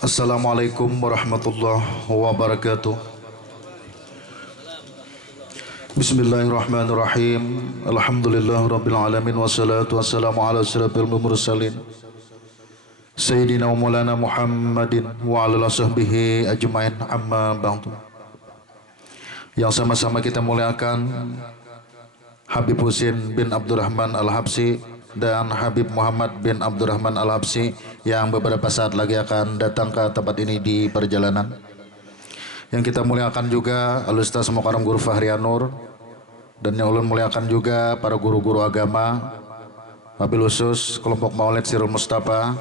Assalamualaikum warahmatullahi wabarakatuh. Bismillahirrahmanirrahim. Alhamdulillahirabbil alamin wassalatu wassalamu ala asyrafil mursalin Sayyidina wa maulana Muhammadin wa ala sahbihi ajmain, amma ba'du. Yang sama-sama kita muliakan Habib Husin bin Abdurrahman Al-Habsyi dan Habib Muhammad bin Abdurrahman Al-Habsyi yang beberapa saat lagi akan datang ke tempat ini di perjalanan. Yang kita muliakan juga Al-Ustaz Mukarram Guru Fahrianur, dan yang ulun muliakan juga para guru-guru agama, wabil khusus kelompok Maulid Sirul Mustafa,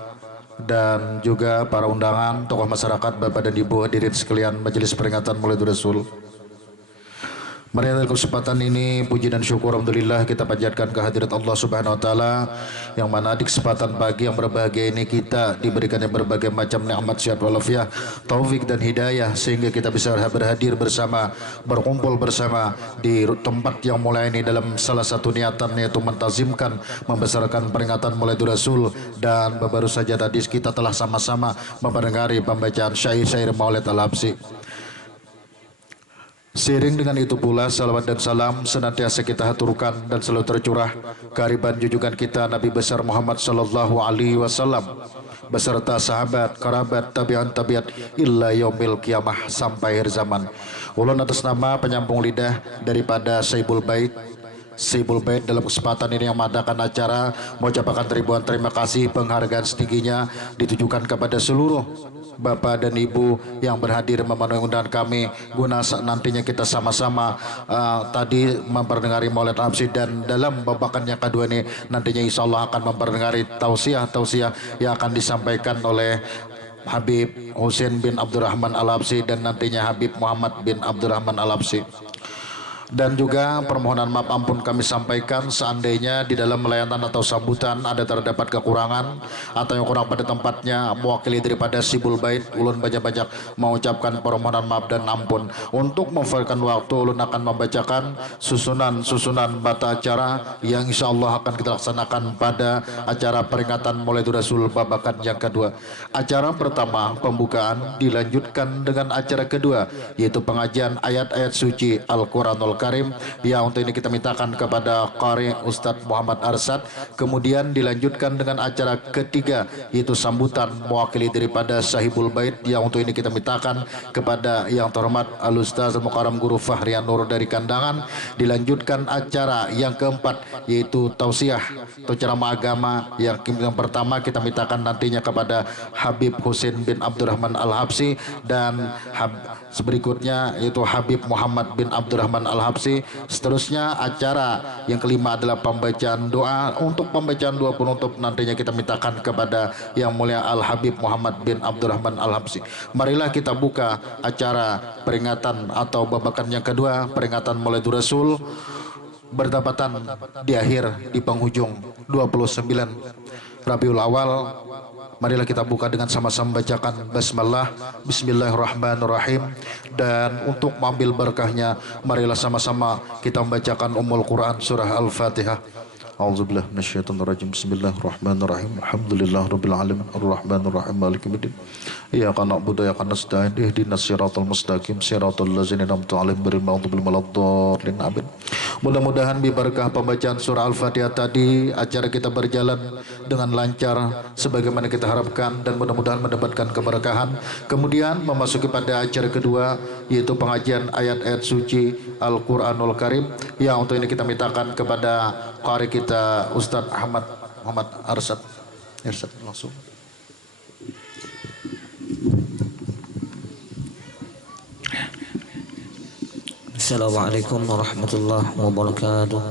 dan juga para undangan, tokoh masyarakat, Bapak dan Ibu hadirin sekalian Majelis Peringatan Maulid Rasul. Mari dalam kesempatan ini puji dan syukur alhamdulillah kita panjatkan kehadirat Allah Subhanahu wa taala, yang mana di kesempatan pagi yang berbahagia ini kita diberikan yang berbagai macam nikmat, sehat walafiat, taufik dan hidayah, sehingga kita bisa berhadir bersama, berkumpul bersama di tempat yang mulia ini dalam salah satu niatan, yaitu mentazimkan, membesarkan peringatan Maulid Rasul. Dan baru saja tadi kita telah sama-sama memperdengari pembacaan syair-syair Maulid Al-Habsyi. Seiring dengan itu pula salawat dan salam senantiasa kita haturkan dan selalu tercurah kehariban junjungan kita Nabi besar Muhammad sallallahu alaihi wasallam beserta sahabat, kerabat, tabi'at illa yaumil qiyamah, sampai akhir zaman. Ulun atas nama penyambung lidah daripada Saibul Bait dalam kesempatan ini yang mengadakan acara mengucapkan ribuan terima kasih, penghargaan setingginya ditujukan kepada seluruh Bapak dan Ibu yang berhadir memenuhi undangan kami, guna nantinya kita sama-sama tadi memperdengari Maulid Al-Habsyi, dan dalam babakan yang kedua ini nantinya insya Allah akan memperdengari tausiah yang akan disampaikan oleh Habib Husin bin Abdurrahman Al-Habsyi dan nantinya Habib Muhammad bin Abdurrahman Al-Habsyi. Dan juga permohonan maaf ampun kami sampaikan seandainya di dalam melayatan atau sambutan ada terdapat kekurangan atau yang kurang pada tempatnya. Mewakili daripada Sibul Bait, ulun banyak-banyak mengucapkan permohonan maaf dan ampun. Untuk memfasilkan waktu, ulun akan membacakan susunan bata acara yang insya Allah akan kita laksanakan pada acara peringatan Maulid Rasul babakan yang kedua. Acara pertama pembukaan dilanjutkan dengan acara kedua, yaitu pengajian ayat-ayat suci Al-Quranul Karim, yang untuk ini kita mintakan kepada Qari Ustadz Muhammad Arsad. Kemudian dilanjutkan dengan acara ketiga, yaitu sambutan mewakili daripada Sahibul Bait, yang untuk ini kita mintakan kepada yang terhormat Al-Ustaz Mukarram Guru Fahrianur dari Kandangan. Dilanjutkan acara yang keempat, yaitu tausiah atau ceramah agama, yang pertama kita mintakan nantinya kepada Habib Husin bin Abdurrahman Al-Habsyi, dan berikutnya yaitu Habib Muhammad bin Abdurrahman Al-Habsyi. Seterusnya acara yang kelima adalah pembacaan doa. Untuk pembacaan doa penutup nantinya kita mintakan kepada yang mulia Al-Habib Muhammad bin Abdurrahman Al-Habsyi. Marilah kita buka acara peringatan atau babakan yang kedua, peringatan Maulid Rasul, berdapatan di akhir, di penghujung 29 Rabiul Awal. Marilah kita buka dengan sama-sama bacakan basmalah, bismillahirrahmanirrahim. Dan untuk mengambil berkahnya, marilah sama-sama kita membacakan Ummul Quran surah Al-Fatihah. A'udzubillahi minasyaitonir rajim. Bismillahirrahmanirrahim. Alhamdulillahirabbil alamin arrahmanir rahim maliki yaumiddin. Iyyaka na'budu wa iyyaka nasta'in. Ihdinas siratal mustaqim siratal ladzina an'amta 'alaihim ghairil maghdubi 'alaihim waladdallin. Amin. Mudah-mudahan berkah pembacaan surah Al-Fatihah tadi, acara kita berjalan dengan lancar sebagaimana kita harapkan, dan mudah-mudahan mendapatkan keberkahan. Kemudian memasuki pada acara kedua, yaitu pengajian ayat-ayat suci Al-Quranul Karim, yang untuk ini kita mintakan kepada qari kita Ustadz Ahmad Muhammad Arsad. Langsung. Assalamualaikum warahmatullahi wabarakatuh.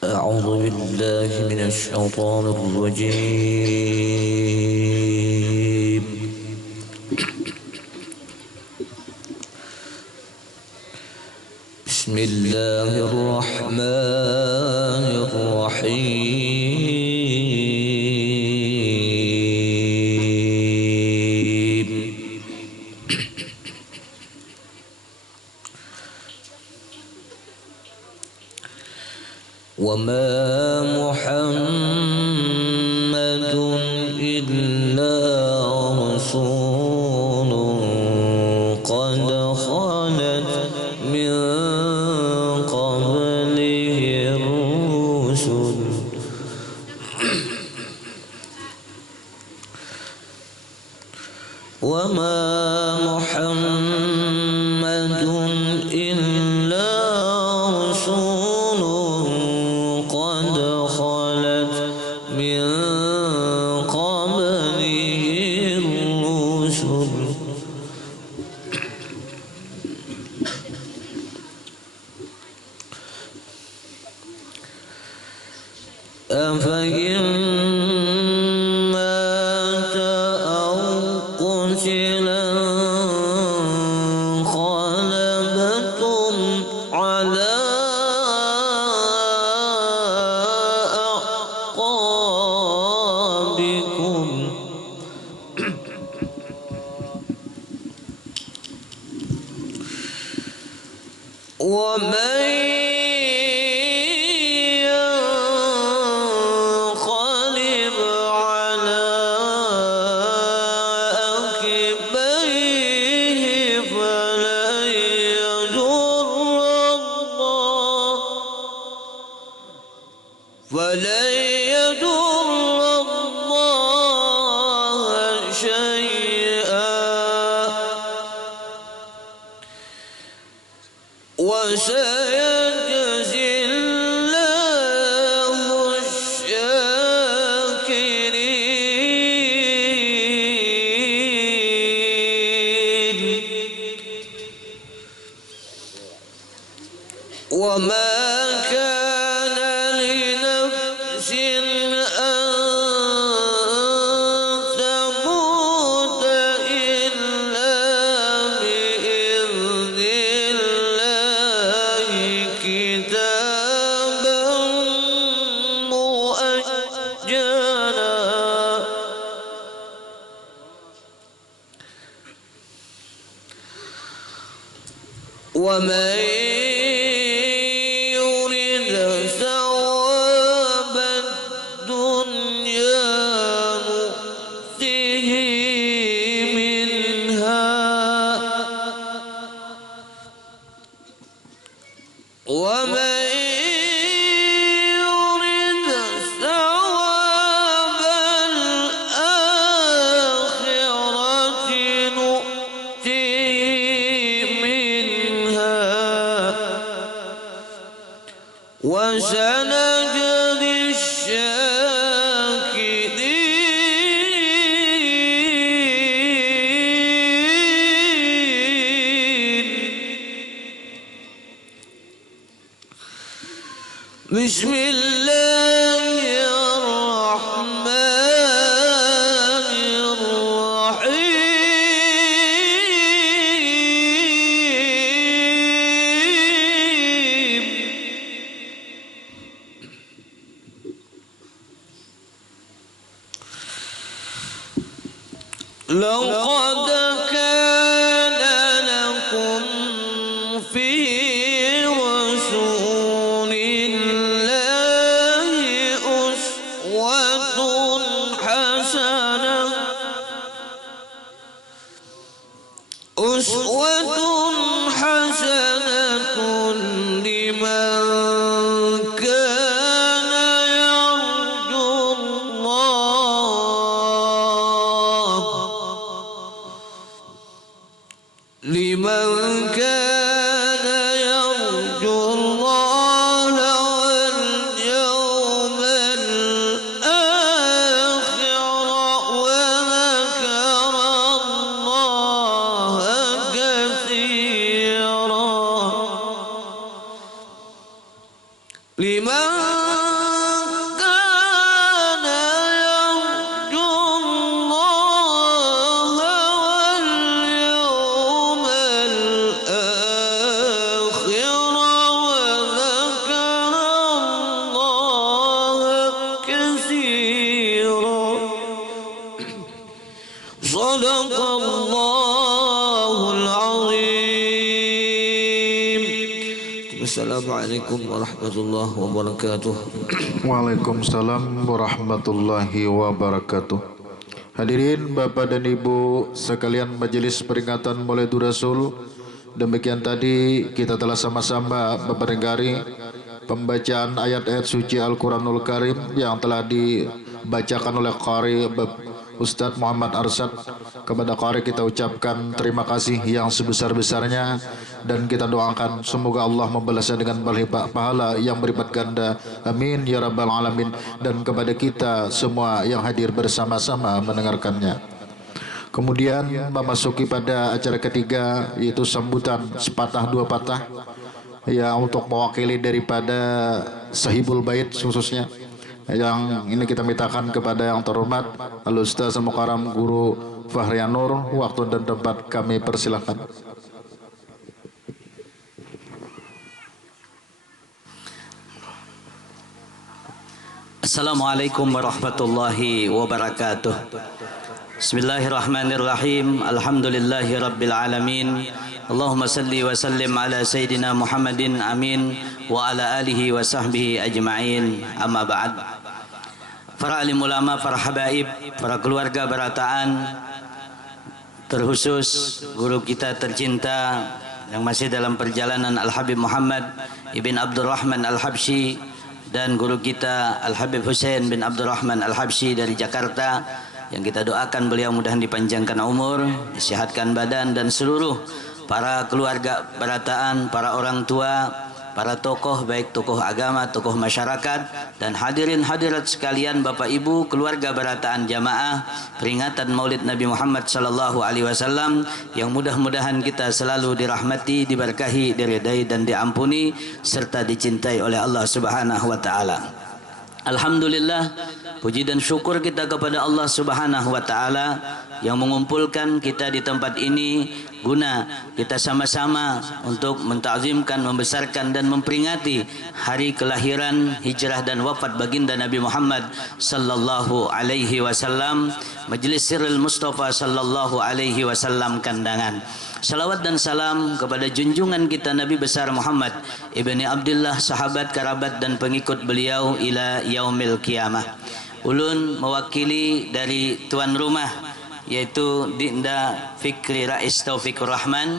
A'udzu billahi minasy syaithanir rajim. Bismillahirrahmanirrahim. وما محمد إلا رسول قد خلت من قبله الرسل وما محمد إلا رسول قد خلت من قبله الرسل أفإن مات أو قتل انقلبتم على أعقابكم ومن ينقلب على عقبيه فلن يضر الله شيئا وسيجزي الله الشاكرين وما كان لنفس أن تموت إلا بإذن الله كتابا مؤجلا ومن يرد ثواب الدنيا نؤته منها ومن يرد ثواب الآخرة نؤته منها وسنجزي الشاكرين بسم الله الرحمن الرحيم لقد كان لكم في رسول الله أسوة حسنة لمن كان يرجو الله واليوم الآخر وذكر الله كثيرا لمن كان يرجو الله واليوم الآخر Wassalamualaikum warahmatullahi wabarakatuh. Waalaikumsalam warahmatullahi wabarakatuh. Hadirin Bapak dan Ibu sekalian majelis peringatan Maulidur Rasul, demikian tadi kita telah sama-sama mempelajari pembacaan ayat-ayat suci Al-Quranul Karim yang telah dibacakan oleh Qari Ustadz Muhammad Arsyad. Kepada Qari kita ucapkan terima kasih yang sebesar-besarnya dan kita doakan semoga Allah membalasnya dengan berlipat pahala yang berlipat ganda. Amin ya rabbal alamin. Dan kepada kita semua yang hadir bersama-sama mendengarkannya. Kemudian memasuki pada acara ketiga, yaitu sambutan sepatah dua patah ya, untuk mewakili daripada Sahibul Bait khususnya. Yang ini kita mintakan kepada yang terhormat Al-Ustaz Mukarram Guru Fahrianur, waktu dan tempat kami persilakan. Assalamualaikum warahmatullahi wabarakatuh. Bismillahirrahmanirrahim. Alhamdulillahi rabbil alamin. Allahumma salli wa sallim ala Sayyidina Muhammadin amin wa ala alihi wa sahbihi ajma'in, amma ba'd. Para alim ulama, para habaib, para keluarga berataan, terkhusus guru kita tercinta yang masih dalam perjalanan Al-Habib Muhammad Ibn Abdurrahman Al-Habsyi, dan guru kita Al-Habib Hussein bin Abdurrahman Al-Habsyi dari Jakarta, yang kita doakan beliau mudah dipanjangkan umur, disehatkan badan, dan seluruh para keluarga berataan, para orang tua, para tokoh, baik tokoh agama, tokoh masyarakat, dan hadirin hadirat sekalian, Bapak Ibu, keluarga berataan jamaah peringatan Maulid Nabi Muhammad sallallahu alaihi wasallam, yang mudah-mudahan kita selalu dirahmati, diberkahi, diridai dan diampuni serta dicintai oleh Allah Subhanahu wa taala. Alhamdulillah, puji dan syukur kita kepada Allah Subhanahu wa taala yang mengumpulkan kita di tempat ini guna kita sama-sama untuk mentakzimkan, membesarkan dan memperingati hari kelahiran, hijrah dan wafat baginda Nabi Muhammad sallallahu alaihi wasallam, Majelis Sirril Mustafa sallallahu alaihi wasallam Kandangan. Salawat dan salam kepada junjungan kita Nabi besar Muhammad ibni Abdullah, sahabat, kerabat dan pengikut beliau ila yaumil qiyamah. Ulun mewakili dari tuan rumah, yaitu Dinda Fikri Rais Taufikur Rahman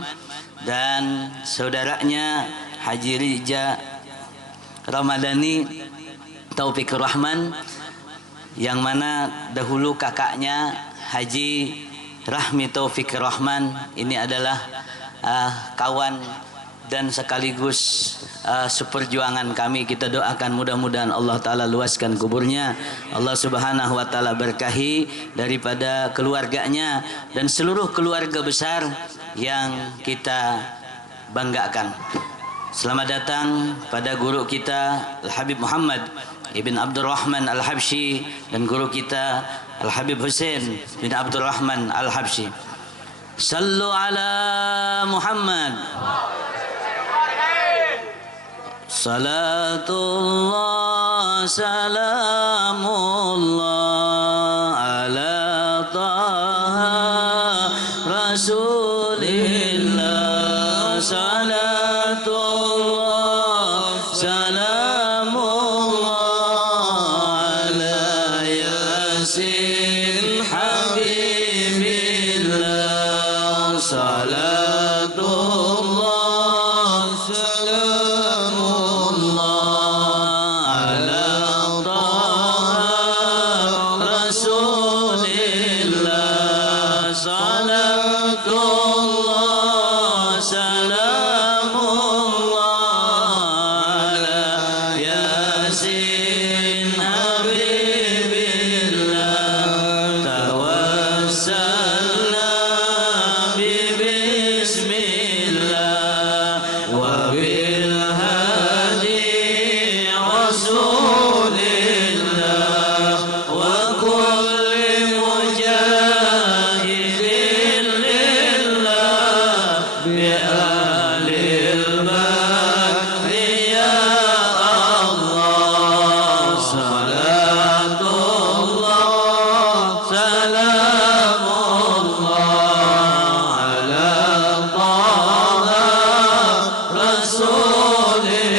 dan saudaranya Haji Rija Ramadhani Taufikur Rahman, yang mana dahulu kakaknya Haji Rahmi Taufikur Rahman. Ini adalah kawan dan sekaligus seperjuangan kami. Kita doakan mudah-mudahan Allah Ta'ala luaskan kuburnya, Allah Subhanahu wa Ta'ala berkahi daripada keluarganya dan seluruh keluarga besar yang kita banggakan. Selamat datang pada guru kita Al-Habib Muhammad Ibn Abdurrahman Al-Habsyi dan guru kita Al-Habib Hussein bin Abdurrahman Al-Habsyi. Sallu ala Muhammad. Salatullah salamullah ala taha Rasulillah. Salatullah salamullah ala Yasin Habibillah. Salatullah salamullah ala taha Rasulillah. Salatullah salamullah ala Yasin Habibillah. Tawassalna bismillah wa bil hadi Rasulillah wa kulli mujahidin lillah bi alil bahri ya Allah. Salatullah salamullah ala taha Rasulillah.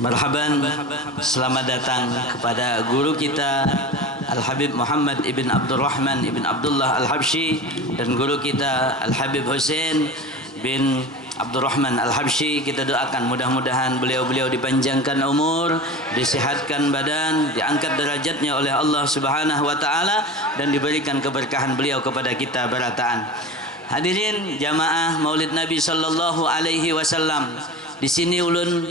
Marhaban, selamat datang kepada guru kita Al-Habib Muhammad ibn Abdurrahman ibn Abdullah Al-Habsyi dan guru kita Al-Habib Husain bin Abdurrahman Al-Habsyi. Kita doakan mudah-mudahan beliau-beliau dipanjangkan umur, disehatkan badan, diangkat derajatnya oleh Allah Subhanahu wa taala dan diberikan keberkahan beliau kepada kita berataan. Hadirin jamaah Maulid Nabi sallallahu alaihi wasallam, di sini ulun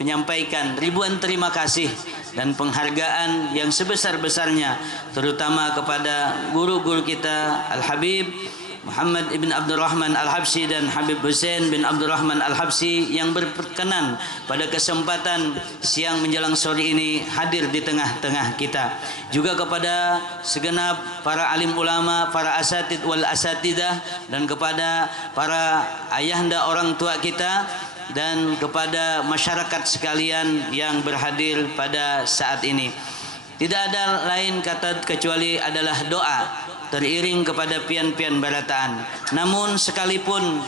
menyampaikan ribuan terima kasih dan penghargaan yang sebesar-besarnya terutama kepada guru-guru kita Al-Habib Muhammad ibn Abdurrahman Al-Habsyi dan Habib Husain bin Abdurrahman Al-Habsyi yang berkenan pada kesempatan siang menjelang sore ini hadir di tengah-tengah kita. Juga kepada segenap para alim ulama, para asatid wal asatidah, dan kepada para ayahanda orang tua kita, dan kepada masyarakat sekalian yang berhadir pada saat ini. Tidak ada lain kata kecuali adalah doa teriring kepada pian-pian barataan. Namun sekalipun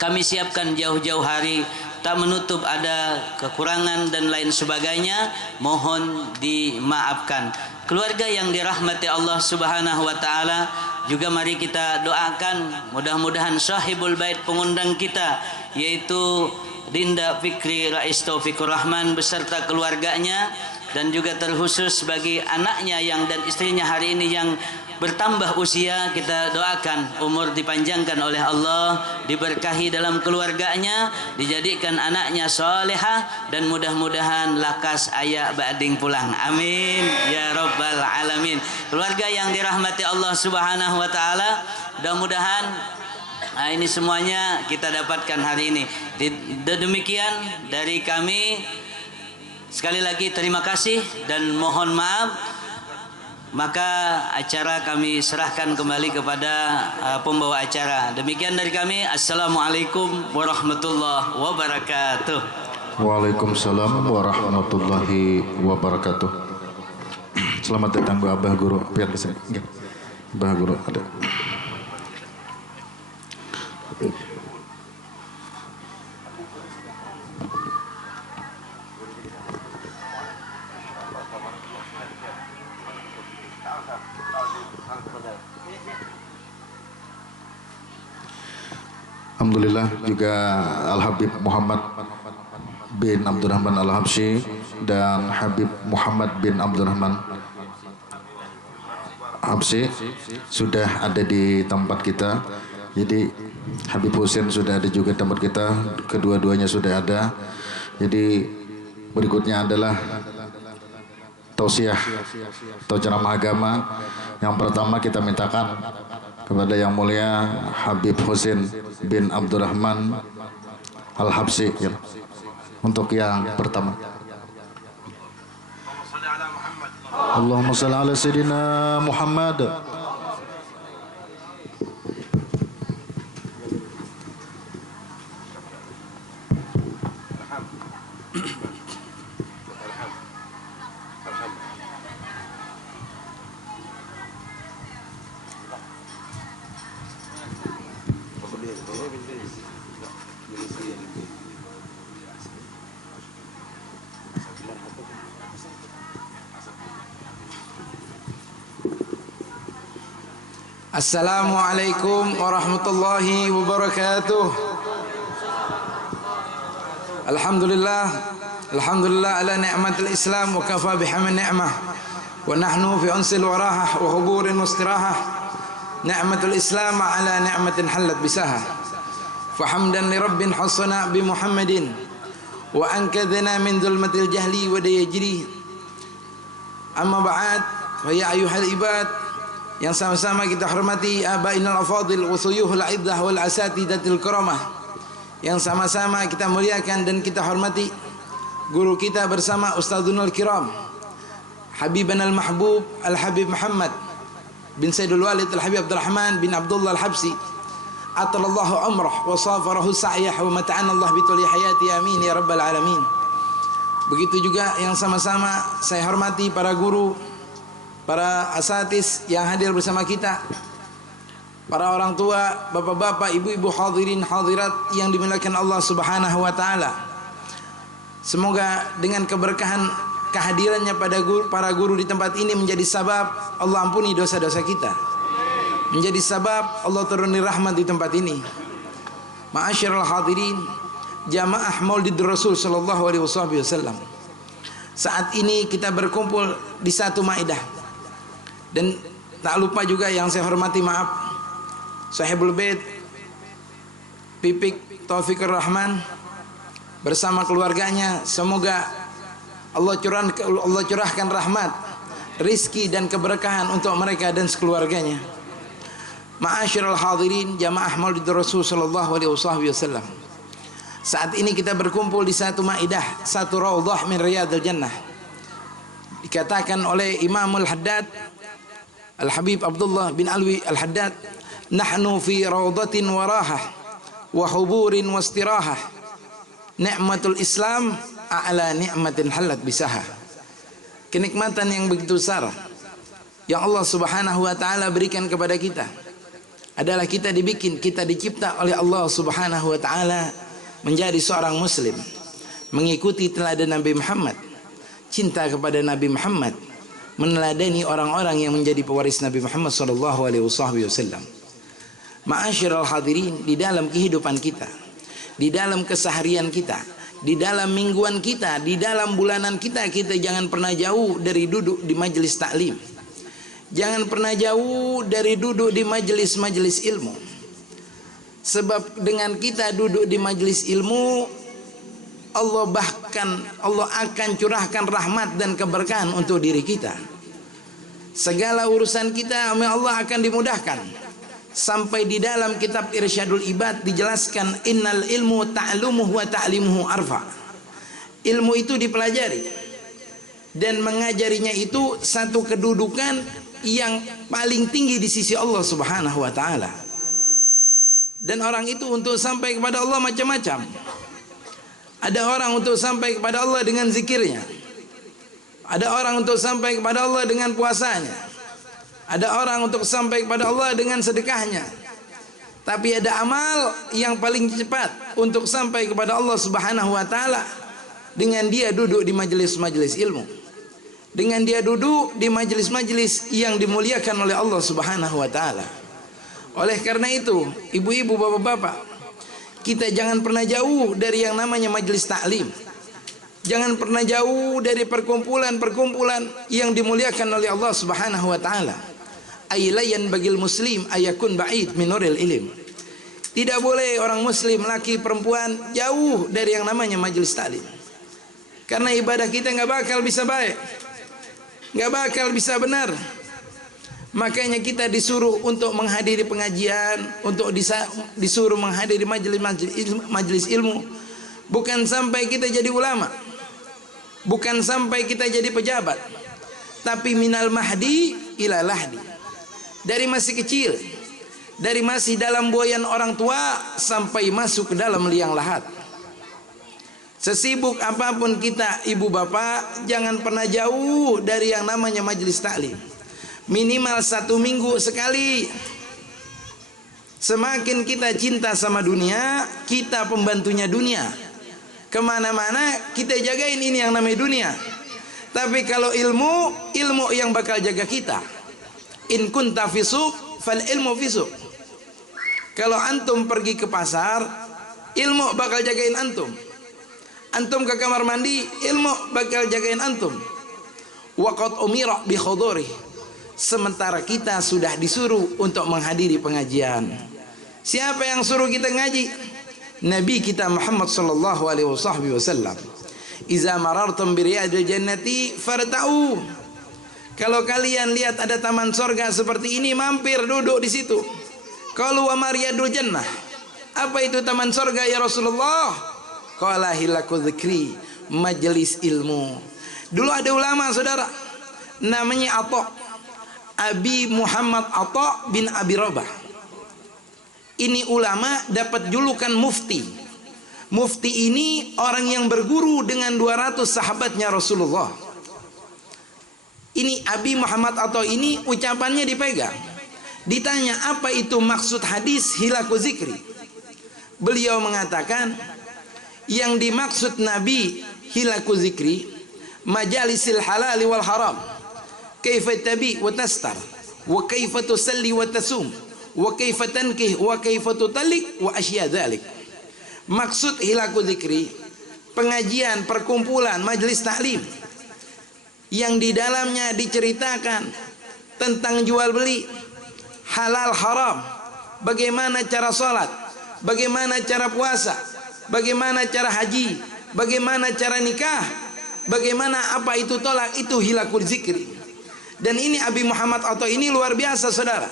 kami siapkan jauh-jauh hari, tak menutup ada kekurangan dan lain sebagainya, mohon dimaafkan. Keluarga yang dirahmati Allah Subhanahu wa taala, juga mari kita doakan mudah-mudahan sahibul bait pengundang kita, yaitu Dinda Fikri Rais Taufikur Rahman beserta keluarganya, dan juga terkhusus bagi anaknya yang dan istrinya hari ini yang bertambah usia, kita doakan umur dipanjangkan oleh Allah, diberkahi dalam keluarganya, dijadikan anaknya solehah, dan mudah-mudahan lakas ayak ba'ding pulang. Amin ya rabbal alamin. Keluarga yang dirahmati Allah Subhanahu wa taala, mudah-mudahan ini semuanya kita dapatkan hari ini. Demikian dari kami, sekali lagi terima kasih dan mohon maaf. Maka acara kami serahkan kembali kepada pembawa acara. Demikian dari kami. Assalamualaikum warahmatullahi wabarakatuh. Waalaikumsalam warahmatullahi wabarakatuh. Selamat datang Abah Guru. Biar kesini. Abah Guru ada. Alhamdulillah, juga Al-Habib Muhammad bin Abdurrahman Al-Habsyi dan Habib Muhammad bin Abdurrahman Habsyi sudah ada di tempat kita. Jadi Habib Husain sudah ada juga di tempat kita, kedua-duanya sudah ada. Jadi berikutnya adalah tausiah atau ceramah agama. Yang pertama kita mintakan kepada Yang Mulia Habib Husain bin Abdurrahman Al-Habsyi untuk yang pertama. Allahumma shalli ala Sayyidina Muhammad. Assalamualaikum warahmatullahi wabarakatuh. Alhamdulillah ala ni'matil Islam wa kafa bihamd ni'mah wa nahnu fi unsil warahah wa huburin wastirahah. Ni'matul Islam ala ni'matin halat bisaha. Fa hamdan li rabbin hasana bi Muhammadin wa ankadhana min zulmatil jahli wa dayajri. Amma ba'd, fa ya ayyuhal ibad, yang sama-sama kita hormati abainal afadil wa suyuhul iddah wal asatidatil karamah, yang sama-sama kita muliakan dan kita hormati guru kita bersama Ustadzunul Kiram Habiban al-Mahbub Al-Habib Muhammad bin Sayyidul Walid Al-Habib Abdurrahman bin Abdullah Al-Habsi atalallahu umrah wa safarahu sa'yah wa mata'ana Allah bituli hayati amin ya rabbal alamin. Begitu juga yang sama-sama saya hormati para guru, para asatis yang hadir bersama kita, para orang tua, bapak-bapak, ibu-ibu, hadirin hadirat yang dimuliakan Allah Subhanahu wa taala. Semoga dengan keberkahan kehadirannya pada para guru di tempat ini menjadi sabab Allah ampuni dosa-dosa kita. Menjadi sabab Allah turuni rahmat di tempat ini. Ma'asyiral hadirin, jamaah Maulid Rasul sallallahu alaihi wasallam. Saat ini kita berkumpul di satu maidah. Dan tak lupa juga yang saya hormati, maaf, Sahibul Bait Pipik Taufikur Rahman bersama keluarganya. Semoga Allah curahkan rahmat, rizki dan keberkahan untuk mereka dan sekeluarganya. Ma'asyiral hadirin, jamaah Maulid Rasul sallallahu alaihi wasallam. Saat ini kita berkumpul di satu maidah, satu raudhah min riyadil jannah. Dikatakan oleh Imamul Haddad Al-Habib Abdullah bin Alwi Al-Haddad, nahnu fi rawdatin warahah wa huburin wastirahah. Ni'matul Islam a'la ni'matin halat bisaha. Kenikmatan yang begitu besar yang Allah Subhanahu wa taala berikan kepada kita adalah kita dicipta oleh Allah Subhanahu wa taala menjadi seorang muslim, mengikuti teladan Nabi Muhammad, cinta kepada Nabi Muhammad, meneladani orang-orang yang menjadi pewaris Nabi Muhammad sallallahu alaihi wasallam. Ma'asyiral hadirin, di dalam kehidupan kita, di dalam keseharian kita, di dalam mingguan kita, di dalam bulanan kita, kita jangan pernah jauh dari duduk di majelis taklim. Jangan pernah jauh dari duduk di majelis-majelis ilmu. Sebab dengan kita duduk di majelis ilmu, Allah akan curahkan rahmat dan keberkahan untuk diri kita. Segala urusan kita Allah akan dimudahkan. Sampai di dalam kitab Irsyadul Ibad dijelaskan, innal ilmu ta'lumuhu wa ta'limuhu arfa. Ilmu itu dipelajari dan mengajarinya itu satu kedudukan yang paling tinggi di sisi Allah Subhanahu wa taala. Dan orang itu untuk sampai kepada Allah macam-macam. Ada orang untuk sampai kepada Allah dengan zikirnya. Ada orang untuk sampai kepada Allah dengan puasanya. Ada orang untuk sampai kepada Allah dengan sedekahnya. Tapi ada amal yang paling cepat untuk sampai kepada Allah Subhanahu wa taala dengan dia duduk di majelis-majelis ilmu. Dengan dia duduk di majelis-majelis yang dimuliakan oleh Allah Subhanahu wa taala. Oleh karena itu, ibu-ibu, bapak-bapak, kita jangan pernah jauh dari yang namanya majelis taklim. Jangan pernah jauh dari perkumpulan-perkumpulan yang dimuliakan oleh Allah Subhanahu wa taala. Ailayan bagil muslim ayakun ba'id minuril ilim. Tidak boleh orang muslim laki perempuan jauh dari yang namanya majelis taklim. Karena ibadah kita enggak bakal bisa baik. Enggak bakal bisa benar. Makanya kita disuruh untuk menghadiri pengajian, untuk disuruh menghadiri majelis ilmu, bukan sampai kita jadi ulama, bukan sampai kita jadi pejabat, tapi minal mahdi ila lahdi. Dari masih kecil, dari masih dalam buayan orang tua sampai masuk ke dalam liang lahat. Sesibuk apapun kita, ibu bapak, jangan pernah jauh dari yang namanya majelis taklim. Minimal 1 minggu sekali. Semakin kita cinta sama dunia, kita pembantunya dunia. Kemana-mana kita jagain ini yang namanya dunia. Tapi kalau ilmu yang bakal jaga kita. In kunta fi suq fal ilmu fisuk. Kalau antum pergi ke pasar, ilmu bakal jagain antum. Antum ke kamar mandi, ilmu bakal jagain antum. Waqad umira bi khuduri. Sementara kita sudah disuruh untuk menghadiri pengajian. Siapa yang suruh kita ngaji? Nabi kita Muhammad sallallahu alaihi wasallam. Iza marartum bi riyadil jannati farta'u. Kalau kalian lihat ada taman sorga seperti ini, mampir duduk di situ. Qalu wa mariyadul jannah. Apa itu taman sorga ya Rasulullah? Qala hilaku dzikri, majelis ilmu. Dulu ada ulama saudara, namanya Atha, Abi Muhammad Atha bin Abi Rabah. Ini ulama dapat julukan mufti. Mufti ini orang yang berguru dengan 200 sahabatnya Rasulullah. Ini Abi Muhammad Atha ini ucapannya dipegang. Ditanya apa itu maksud hadis hilaku zikri. Beliau mengatakan yang dimaksud Nabi hilaku zikri majalisil halali wal haram. Kaifa tabi wa tastar wa kaifa tusalli wa tasum wa kaifa tankih wa kaifa tutalik wa asya dzalik. Maksud hilaku zikri pengajian, perkumpulan, majelis taklim yang di dalamnya diceritakan tentang jual beli, halal haram, bagaimana cara salat, bagaimana cara puasa, bagaimana cara haji, bagaimana cara nikah, bagaimana apa itu tolak, itu hilakul zikri. Dan ini Abi Muhammad Atha ini luar biasa saudara.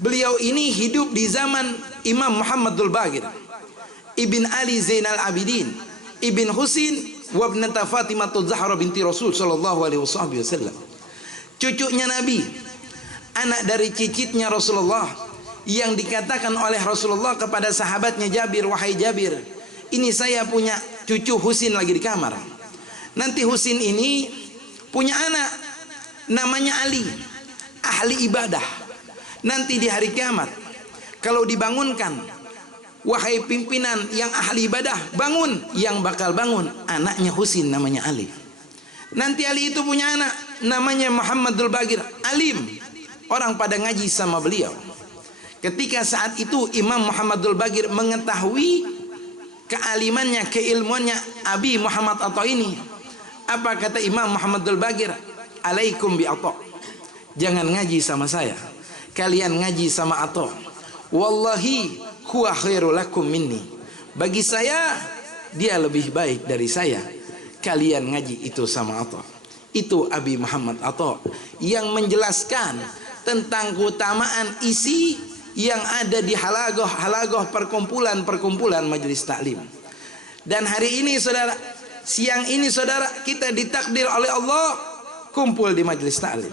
Beliau ini hidup di zaman Imam Muhammadul Baqir, Ibn Ali Zainal Abidin, Ibn Husin wa ibnata Fatimatul Zahra binti Rasul sallallahu alaihi wasallam. Cucunya Nabi, anak dari cicitnya Rasulullah, yang dikatakan oleh Rasulullah kepada sahabatnya Jabir, wahai Jabir, ini saya punya cucu Husin lagi di kamar. Nanti Husin ini punya anak namanya Ali, ahli ibadah. Nanti di hari kiamat kalau dibangunkan, wahai pimpinan yang ahli ibadah, bangun. Yang bakal bangun anaknya Husin namanya Ali. Nanti Ali itu punya anak namanya Muhammadul Baqir, alim. Orang pada ngaji sama beliau. Ketika saat itu Imam Muhammadul Baqir mengetahui kealimannya, keilmuannya Abi Muhammad Atha ini. Apa kata Imam Muhammadul Baqir? Alaikum bi Atha. Jangan ngaji sama saya, kalian ngaji sama Atha. Wallahi huwa khairul lakum minni. Bagi saya dia lebih baik dari saya. Kalian ngaji itu sama Atha. Itu Abi Muhammad Atha yang menjelaskan tentang keutamaan isi yang ada di halagoh perkumpulan majelis taklim. Dan hari ini saudara, siang ini saudara, kita ditakdir oleh Allah kumpul di majelis taklim,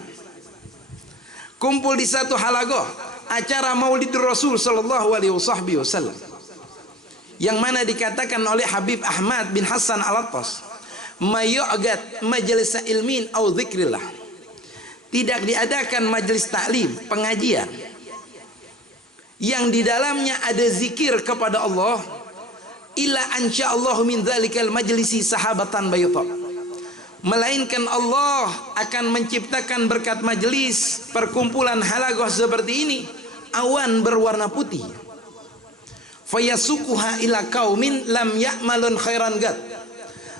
kumpul di satu halagoh acara Maulid Rasul sallallahu alaihi wasallam, yang mana dikatakan oleh Habib Ahmad bin Hasan Al-Attas, mayu'gad majelis ilmin au dzikrillah. Tidak diadakan majelis taklim, pengajian yang di dalamnya ada zikir kepada Allah, illa ansya'allahu min dzalikal majlisi sahabatan bayta. Melainkan Allah akan menciptakan berkat majelis perkumpulan halagoh seperti ini awan berwarna putih. Fayasukuha ila qaumin lam ya'malun khairan gad.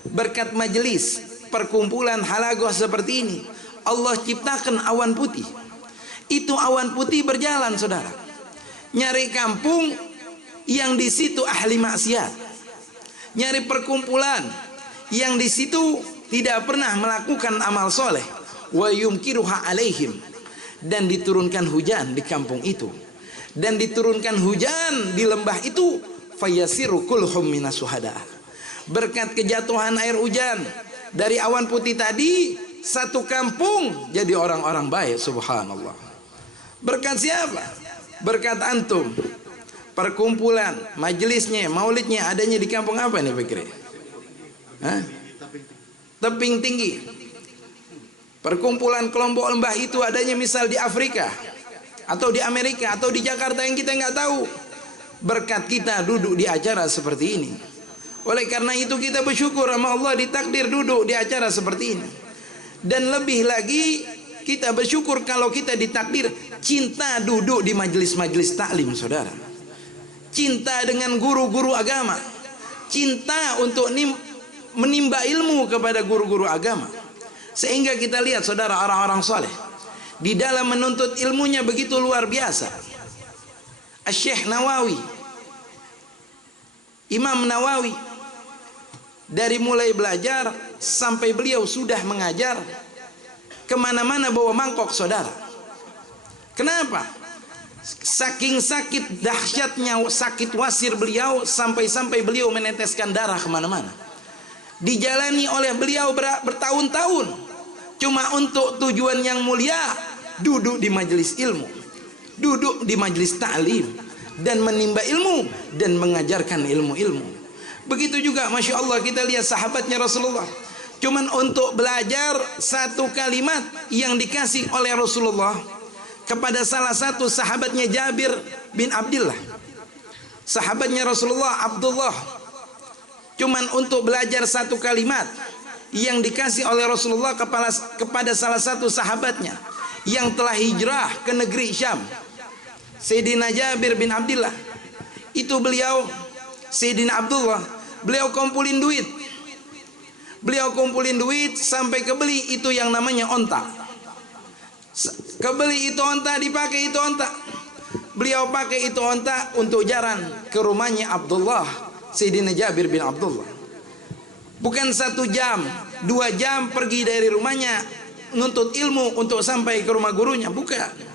Berkat majelis perkumpulan halagoh seperti ini Allah ciptakan awan putih. Itu awan putih berjalan saudara, nyari kampung yang di situ ahli maksiat, nyari perkumpulan yang di situ tidak pernah melakukan amal soleh, wa yumkiruha alaihim, dan diturunkan hujan di kampung itu, dan diturunkan hujan di lembah itu, fayasiru kulhum minas suhada. Berkat kejatuhan air hujan dari awan putih tadi, satu kampung jadi orang-orang baik. Subhanallah. Berkat siapa? Berkat antum. Perkumpulan, majelisnya, maulidnya adanya di kampung apa nih pikirnya? Hah? Tebing Tinggi. Perkumpulan kelompok lembah itu adanya misal di Afrika, atau di Amerika, atau di Jakarta yang kita nggak tahu. Berkat kita duduk di acara seperti ini. Oleh karena itu kita bersyukur sama Allah ditakdir duduk di acara seperti ini. Dan lebih lagi kita bersyukur kalau kita ditakdir cinta duduk di majelis-majelis taklim, saudara. Cinta dengan guru-guru agama, cinta untuk menimba ilmu kepada guru-guru agama. Sehingga kita lihat, saudara, orang-orang soleh di dalam menuntut ilmunya begitu luar biasa. Syekh Nawawi, Imam Nawawi, dari mulai belajar sampai beliau sudah mengajar, kemana-mana bawa mangkok, saudara. Kenapa? Saking sakit dahsyatnya sakit wasir beliau, sampai-sampai beliau meneteskan darah kemana-mana. Dijalani oleh beliau bertahun-tahun, cuma untuk tujuan yang mulia, duduk di majelis ilmu, duduk di majelis ta'lim, dan menimba ilmu dan mengajarkan ilmu-ilmu. Begitu juga, Masya Allah, kita lihat sahabatnya Rasulullah, cuman untuk belajar satu kalimat yang dikasih oleh Rasulullah kepada salah satu sahabatnya, Jabir bin Abdullah, sahabatnya Rasulullah Abdullah, cuman untuk belajar satu kalimat yang dikasih oleh Rasulullah kepada salah satu sahabatnya yang telah hijrah ke negeri Syam, Sayyidina Jabir bin Abdullah. Itu beliau, Sayyidina Abdullah, beliau kumpulin duit, sampai kebeli itu yang namanya onta. Kebeli itu onta, dipakai itu onta. Beliau pakai itu onta untuk jalan ke rumahnya Abdullah, Sayyidina Jabir bin Abdullah. Bukan 1 jam, 2 jam pergi dari rumahnya nuntut ilmu untuk sampai ke rumah gurunya, bukan.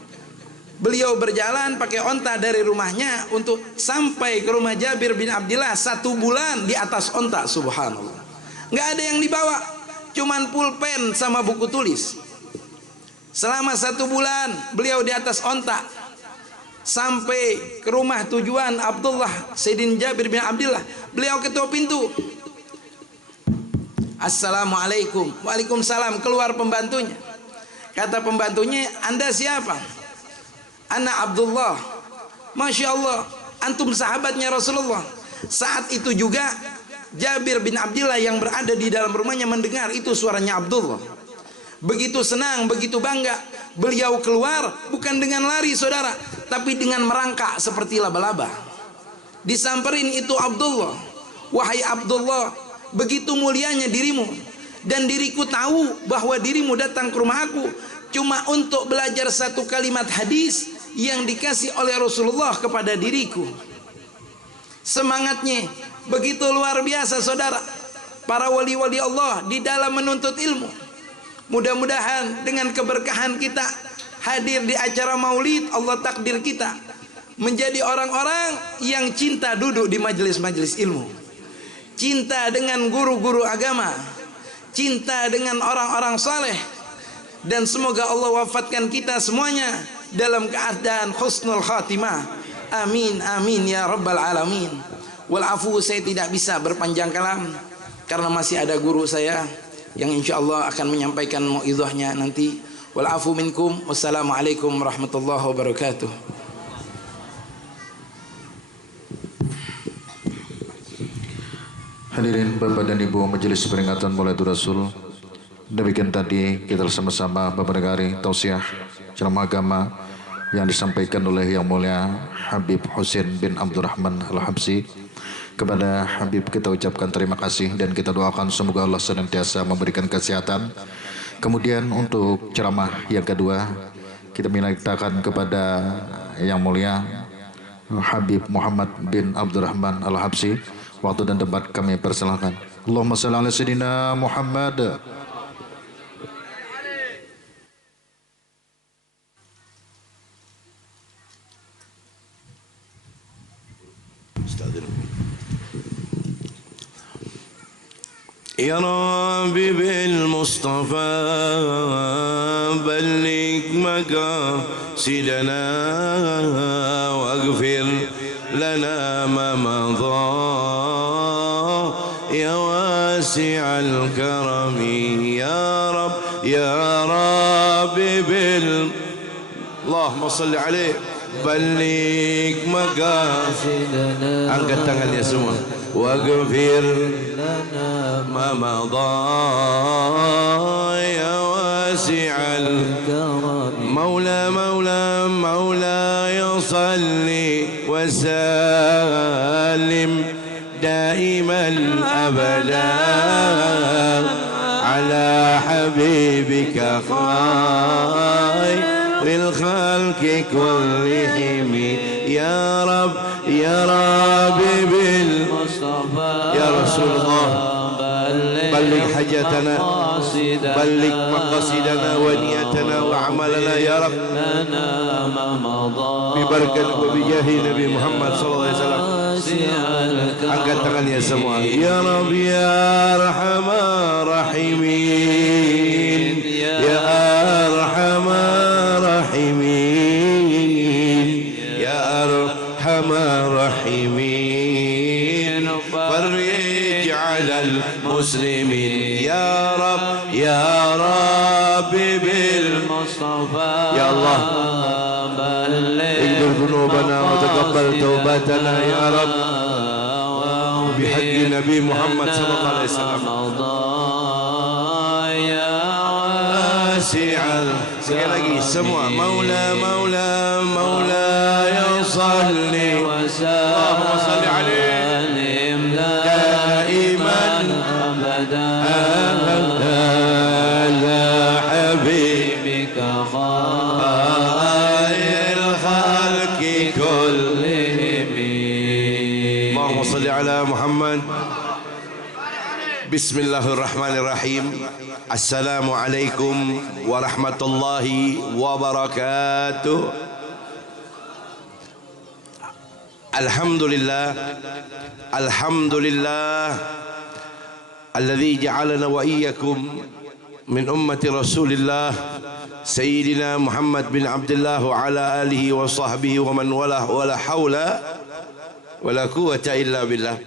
Beliau berjalan pakai onta dari rumahnya untuk sampai ke rumah Jabir bin Abdullah 1 bulan di atas onta, subhanallah. Nggak ada yang dibawa, cuman pulpen sama buku tulis. Selama 1 bulan beliau di atas onta sampai ke rumah tujuan Abdullah, Sayyidina Jabir bin Abdullah. Beliau ketuk pintu, Assalamualaikum. Waalaikumsalam. Keluar pembantunya. Kata pembantunya, Anda siapa? Ana Abdullah. Masya Allah, antum sahabatnya Rasulullah. Saat itu juga Jabir bin Abdullah yang berada di dalam rumahnya mendengar itu suaranya Abdullah. Begitu senang, begitu bangga. Beliau keluar bukan dengan lari, saudara, tapi dengan merangkak seperti laba-laba. Disamperin itu Abdullah. Wahai Abdullah, begitu mulianya dirimu, dan diriku tahu bahwa dirimu datang ke rumah aku cuma untuk belajar 1 kalimat hadis yang dikasih oleh Rasulullah kepada diriku. Semangatnya begitu luar biasa, saudara. Para wali-wali Allah di dalam menuntut ilmu. Mudah-mudahan dengan keberkahan kita hadir di acara maulid, Allah takdir kita menjadi orang-orang yang cinta duduk di majelis-majelis ilmu, cinta dengan guru-guru agama, cinta dengan orang-orang saleh, dan semoga Allah wafatkan kita semuanya dalam keadaan husnul khatimah. Amin amin ya rabbal alamin. Wal afu, saya tidak bisa berpanjang kalam karena masih ada guru saya yang insyaallah akan menyampaikan mau'izahnya nanti. Wal afu minkum. Wassalamualaikum warahmatullahi wabarakatuh. Hadirin Bapak dan Ibu majelis peringatan Maulatul Rasul, demikian tadi kita sama-sama mempelajari tausiah ceramah agama yang disampaikan oleh Yang Mulia Habib Husain bin Abdurrahman Al-Habsyi. Kepada Habib kita ucapkan terima kasih dan kita doakan semoga Allah senantiasa memberikan kesehatan. Kemudian untuk ceramah yang kedua kita mintakan kepada Yang Mulia Habib Muhammad bin Abdurrahman Al-Habsyi. Waktu dan tempat kami persilahkan. Allahumma shalli ala sayyidina Muhammad. يا ربي بالمصطفى بلغ مقاصدنا واغفر لنا ما مضى يا واسع الكرم يا رب يا رب اللهم صل عليه بلغ مقاصدنا. Angkat tangannya semua. واغفر لنا ما مضى يا واسع الكرم مولى وسلم دائما أبدا على حبيبك خير الخلق كلهم يا رب يا رب بالمصطفى يا رسول الله بلغ حاجتنا بلغ مقاصدنا ونيتنا وعملنا يا رب ببركة وبجاه نبي محمد صلى الله عليه وسلم. Angkat tangannya semua. Ya Rabb ya Arhamar Rahimin, ya Arhamar Rahimin, ya Arhamar Rahimin. Farij 'alal muslimin ya Rabb ya Rabbi bil Mustafa. Ya Allah, اغفر ذنوبنا وتقبل توباتنا يا رب بحق النبي محمد صلى الله عليه وسلم. Sekali lagi semua Maula Maula Maula ya salli Allahumma salli alaihi daiman abadan ala habibika khairil khalqi kullihim. Allahumma salli ala Muhammad. Bismillahirrahmanirrahim. Assalamualaikum warahmatullahi wabarakatuh. Alhamdulillah, alhamdulillah alladzi ja'alana wa iyyakum min ummati Rasulillah Sayyidina Muhammad bin Abdullah wa ala alihi wa sahbihi wa man walah wa la hawla wa la quwwata illa billah.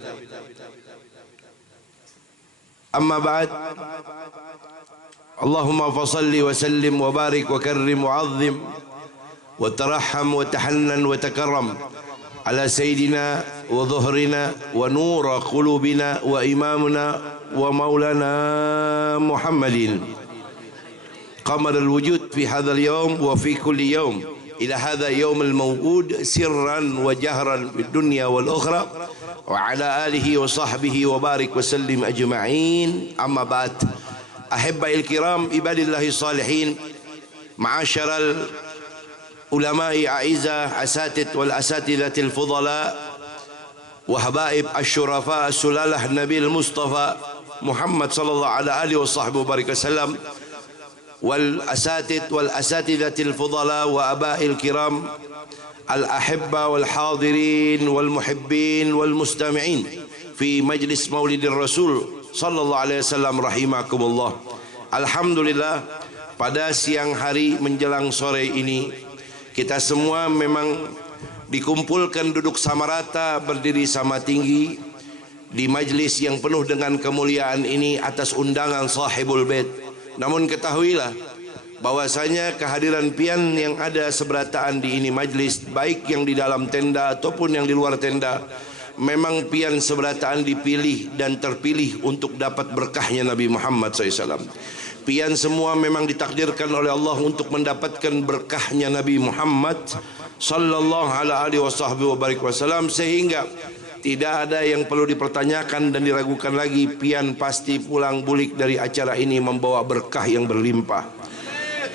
Amma ba'd. Allahumma fasalli wa sallim wa barik wa karrim wa azim wa tarahham wa tahannan wa takarram ala sayyidina wa dhuhrina wa nura qulubina wa imamuna wa maulana Muhammadin qamar al-wujud fi hadha al-yawm wa fi kulli yawm ila hadha yawm al-maw'ud sirran wa jahran fid dunya wal ukhra wa ala alihi wa sahbihi wa barik wa sallim ajma'in. Amma ba'd. Ahibbail kiram ibadillahi salihin, ma'asyaral ulama'i a'izah asatid wal asatidatil fudala wa habaib asyurafa sulalah nabil mustafa Muhammad sallallahu alaihi wa sahbihi wa barik wasallam, wal asatid wal asatidatil fudala wa abail kiram al ahibba wal hadirin wal muhibbin wal mustami'in fi majlis maulidir rasul sallallahu alaihi wasallam rahimakumullah. Alhamdulillah, pada siang hari menjelang sore ini kita semua memang dikumpulkan duduk sama rata, berdiri sama tinggi di majlis yang penuh dengan kemuliaan ini atas undangan sahibul bait. Namun ketahuilah bahwasanya kehadiran pian yang ada seberataan di ini majlis, baik yang di dalam tenda ataupun yang di luar tenda, memang pian seberataan dipilih dan terpilih untuk dapat berkahnya Nabi Muhammad SAW. Pian semua memang ditakdirkan oleh Allah untuk mendapatkan berkahnya Nabi Muhammad sallallahu alaihi wasallam, sehingga tidak ada yang perlu dipertanyakan dan diragukan lagi. Pian pasti pulang bulik dari acara ini membawa berkah yang berlimpah.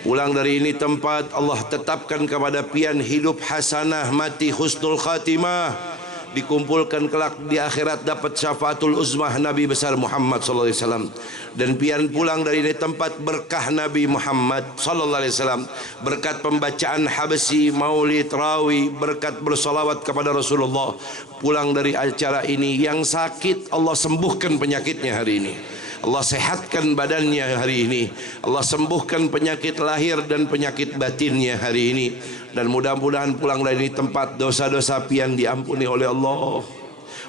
Pulang dari ini tempat Allah tetapkan kepada pian hidup hasanah, mati husnul khatimah, dikumpulkan kelak di akhirat dapat syafaatul uzmah Nabi besar Muhammad sallallahu alaihi wasallam. Dan pian pulang dari ini tempat berkah Nabi Muhammad sallallahu alaihi wasallam, berkat pembacaan habsi, maulid, rawi, berkat bersalawat kepada Rasulullah. Pulang dari acara ini yang sakit Allah sembuhkan penyakitnya hari ini, Allah sehatkan badannya hari ini, Allah sembuhkan penyakit lahir dan penyakit batinnya hari ini. Dan mudah-mudahan pulang dari ini tempat dosa-dosa pian diampuni oleh Allah.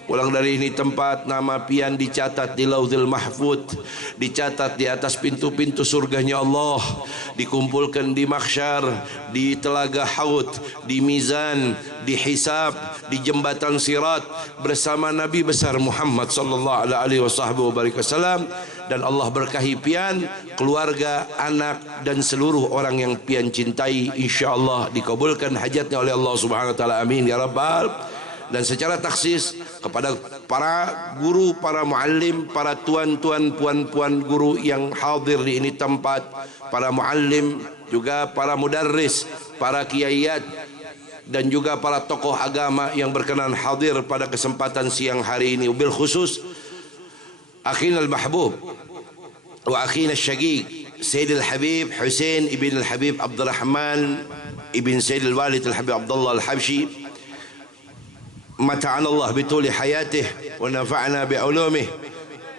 Pulang dari ini tempat nama pian dicatat di Lauhul Mahfuz, dicatat di atas pintu-pintu surganya Allah, dikumpulkan di mahsyar, di telaga haud, di mizan, di hisab, di jembatan sirat bersama Nabi besar Muhammad sallallahu alaihi wasallam. Dan Allah berkahi pian, keluarga, anak dan seluruh orang yang pian cintai, insyaallah dikabulkan hajatnya oleh Allah Subhanahu wa taala. Amin ya rabbal dan secara taksis kepada para guru, para muallim, para tuan-tuan, puan-puan guru yang hadir di ini tempat, para muallim, juga para mudarris, para kiaiat, dan juga para tokoh agama yang berkenan hadir pada kesempatan siang hari ini. Bil khusus akhina al-mahbub wa akhina al-syaqiq Sayyid al-Habib Hussein ibn al-Habib Abdul Rahman ibn Sayyid al-Walid al-Habib Abdullah al-Habshi, mata'ana Allah bituli hayatih wa nafa'na bi'ulumih.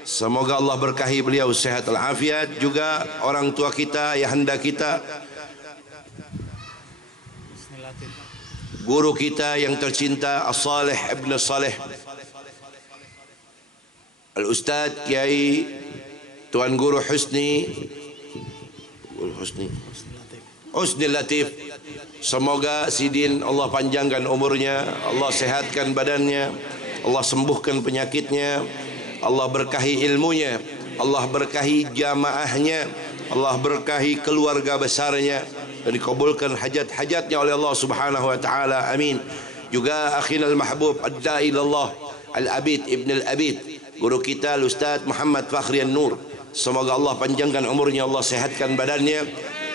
Semoga Allah berkahi beliau sehat al-afiat. Juga orang tua kita, ayahanda kita, guru kita yang tercinta As-Salih Ibn Salih, Al-Ustadz Kiai Tuan Guru Husni Latif. Semoga Sidin Allah panjangkan umurnya, Allah sehatkan badannya, Allah sembuhkan penyakitnya, Allah berkahi ilmunya, Allah berkahi jamaahnya, Allah berkahi keluarga besarnya, dan dikabulkan hajat-hajatnya oleh Allah Subhanahu wa taala. Amin. Juga akhina al-mahbub ad-da'i ilallah Al-Abid Ibn Al-Abid, guru kita Al-Ustaz Muhammad Fakhri An-Nur. Semoga Allah panjangkan umurnya, Allah sehatkan badannya,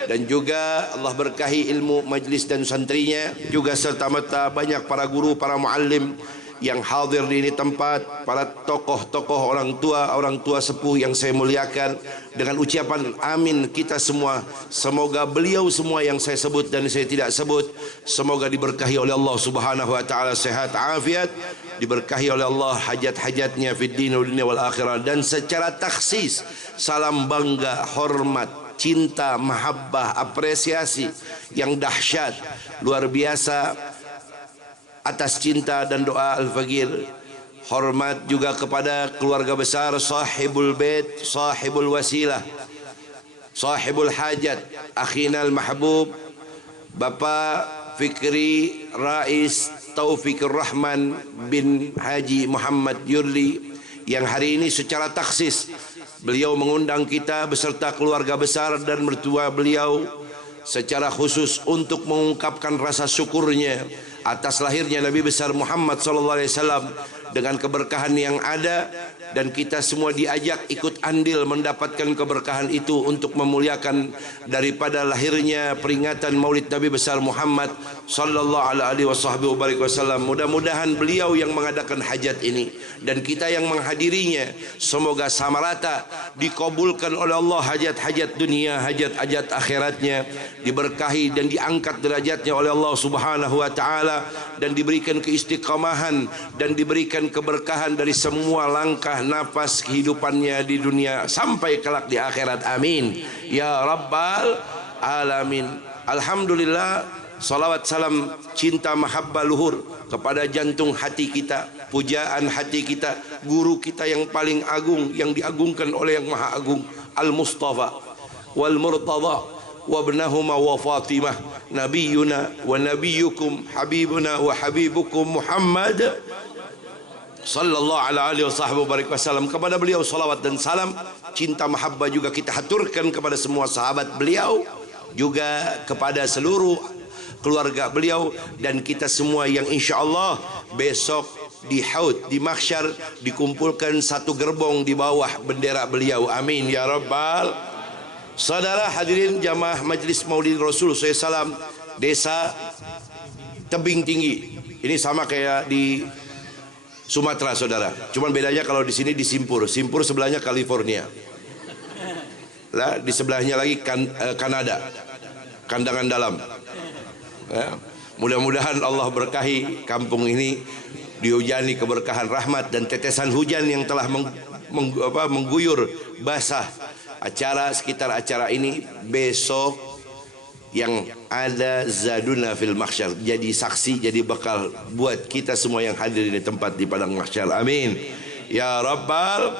dan juga Allah berkahi ilmu majlis dan santrinya, juga serta merta banyak para guru, para muallim yang hadir di ini tempat, para tokoh-tokoh orang tua sepuh yang saya muliakan dengan ucapan amin kita semua. Semoga beliau semua yang saya sebut dan saya tidak sebut, semoga diberkahi oleh Allah Subhanahu wa taala sehat afiat, diberkahi oleh Allah hajat-hajatnya fid din wal dunya wal akhirah. Dan secara taksis salam bangga, hormat, cinta, mahabbah, apresiasi yang dahsyat luar biasa atas cinta dan doa Al-Faqir. Hormat juga kepada keluarga besar sahibul bait, sahibul wasilah, sahibul hajat, akhina al-mahbub Bapak Fikri Rais Taufikur Rahman bin Haji Muhammad Yurli, yang hari ini secara taksis beliau mengundang kita beserta keluarga besar dan mertua beliau secara khusus untuk mengungkapkan rasa syukurnya atas lahirnya Nabi besar Muhammad SAW dengan keberkahan yang ada, dan kita semua diajak ikut andil mendapatkan keberkahan itu untuk memuliakan daripada lahirnya peringatan Maulid Nabi besar Muhammad sallallahu alaihi wasallam. Mudah-mudahan beliau yang mengadakan hajat ini dan kita yang menghadirinya semoga sama rata dikabulkan oleh Allah hajat-hajat dunia, hajat-hajat akhiratnya, diberkahi dan diangkat derajatnya oleh Allah Subhanahu wa taala, dan diberikan keistiqamahan dan diberikan keberkahan dari semua langkah nafas kehidupannya di dunia sampai kelak di akhirat. Amin ya rabbal alamin. Alhamdulillah, salawat salam cinta mahabbah luhur kepada jantung hati kita, pujaan hati kita, guru kita yang paling agung, yang diagungkan oleh yang maha agung, Al-Mustafa wal Murtada wa ibnahuma wa Fatimah, nabiyuna wa nabiyukum, habibuna wa habibukum Muhammad sallallahu alaihi wasallam. Kepada beliau salawat dan salam cinta mahabbah juga kita haturkan kepada semua sahabat beliau, juga kepada seluruh keluarga beliau, dan kita semua yang insyaallah besok di haud, di mahsyar dikumpulkan satu gerbong di bawah bendera beliau. Amin ya rabbal. Saudara hadirin jamaah majlis Maulid Rasul SAW Desa Tebing Tinggi, ini sama kayak di Sumatera saudara, cuman bedanya kalau di sini di Simpur sebelahnya California, lah di sebelahnya lagi Kanada, kandangan dalam. Ya, mudah-mudahan Allah berkahi kampung ini, dihujani keberkahan rahmat dan tetesan hujan yang telah mengguyur basah acara sekitar acara ini. Besok yang ada zaduna fil mahsyar, jadi saksi, jadi bekal buat kita semua yang hadir di tempat di padang mahsyar. Amin ya rabbal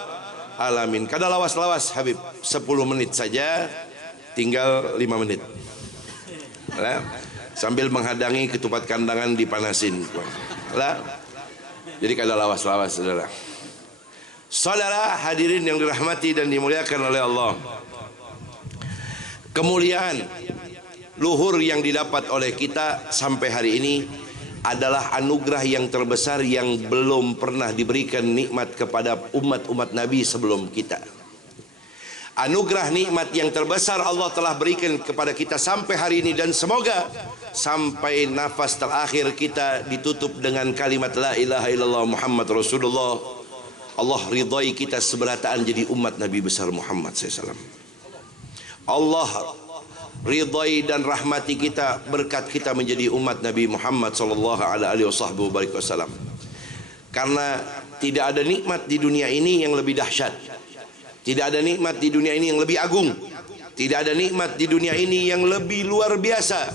alamin. Kada lawas-lawas Habib, 10 menit saja, tinggal 5 menit lah, sambil menghadangi ketupat kandangan dipanasin lah, jadi kada lawas-lawas saudara. Saudara hadirin yang dirahmati dan dimuliakan oleh Allah, kemuliaan luhur yang didapat oleh kita sampai hari ini adalah anugerah yang terbesar yang belum pernah diberikan nikmat kepada umat-umat Nabi sebelum kita. Anugerah nikmat yang terbesar Allah telah berikan kepada kita sampai hari ini, dan semoga sampai nafas terakhir kita ditutup dengan kalimat la ilaha illallah Muhammad Rasulullah. Allah ridhai kita seberataan jadi umat Nabi besar Muhammad SAW. Allah ridhai dan rahmati kita berkat kita menjadi umat Nabi Muhammad sallallahu alaihi wasallam. Karena tidak ada nikmat di dunia ini yang lebih dahsyat. Tidak ada nikmat di dunia ini yang lebih agung. Tidak ada nikmat di dunia ini yang lebih luar biasa,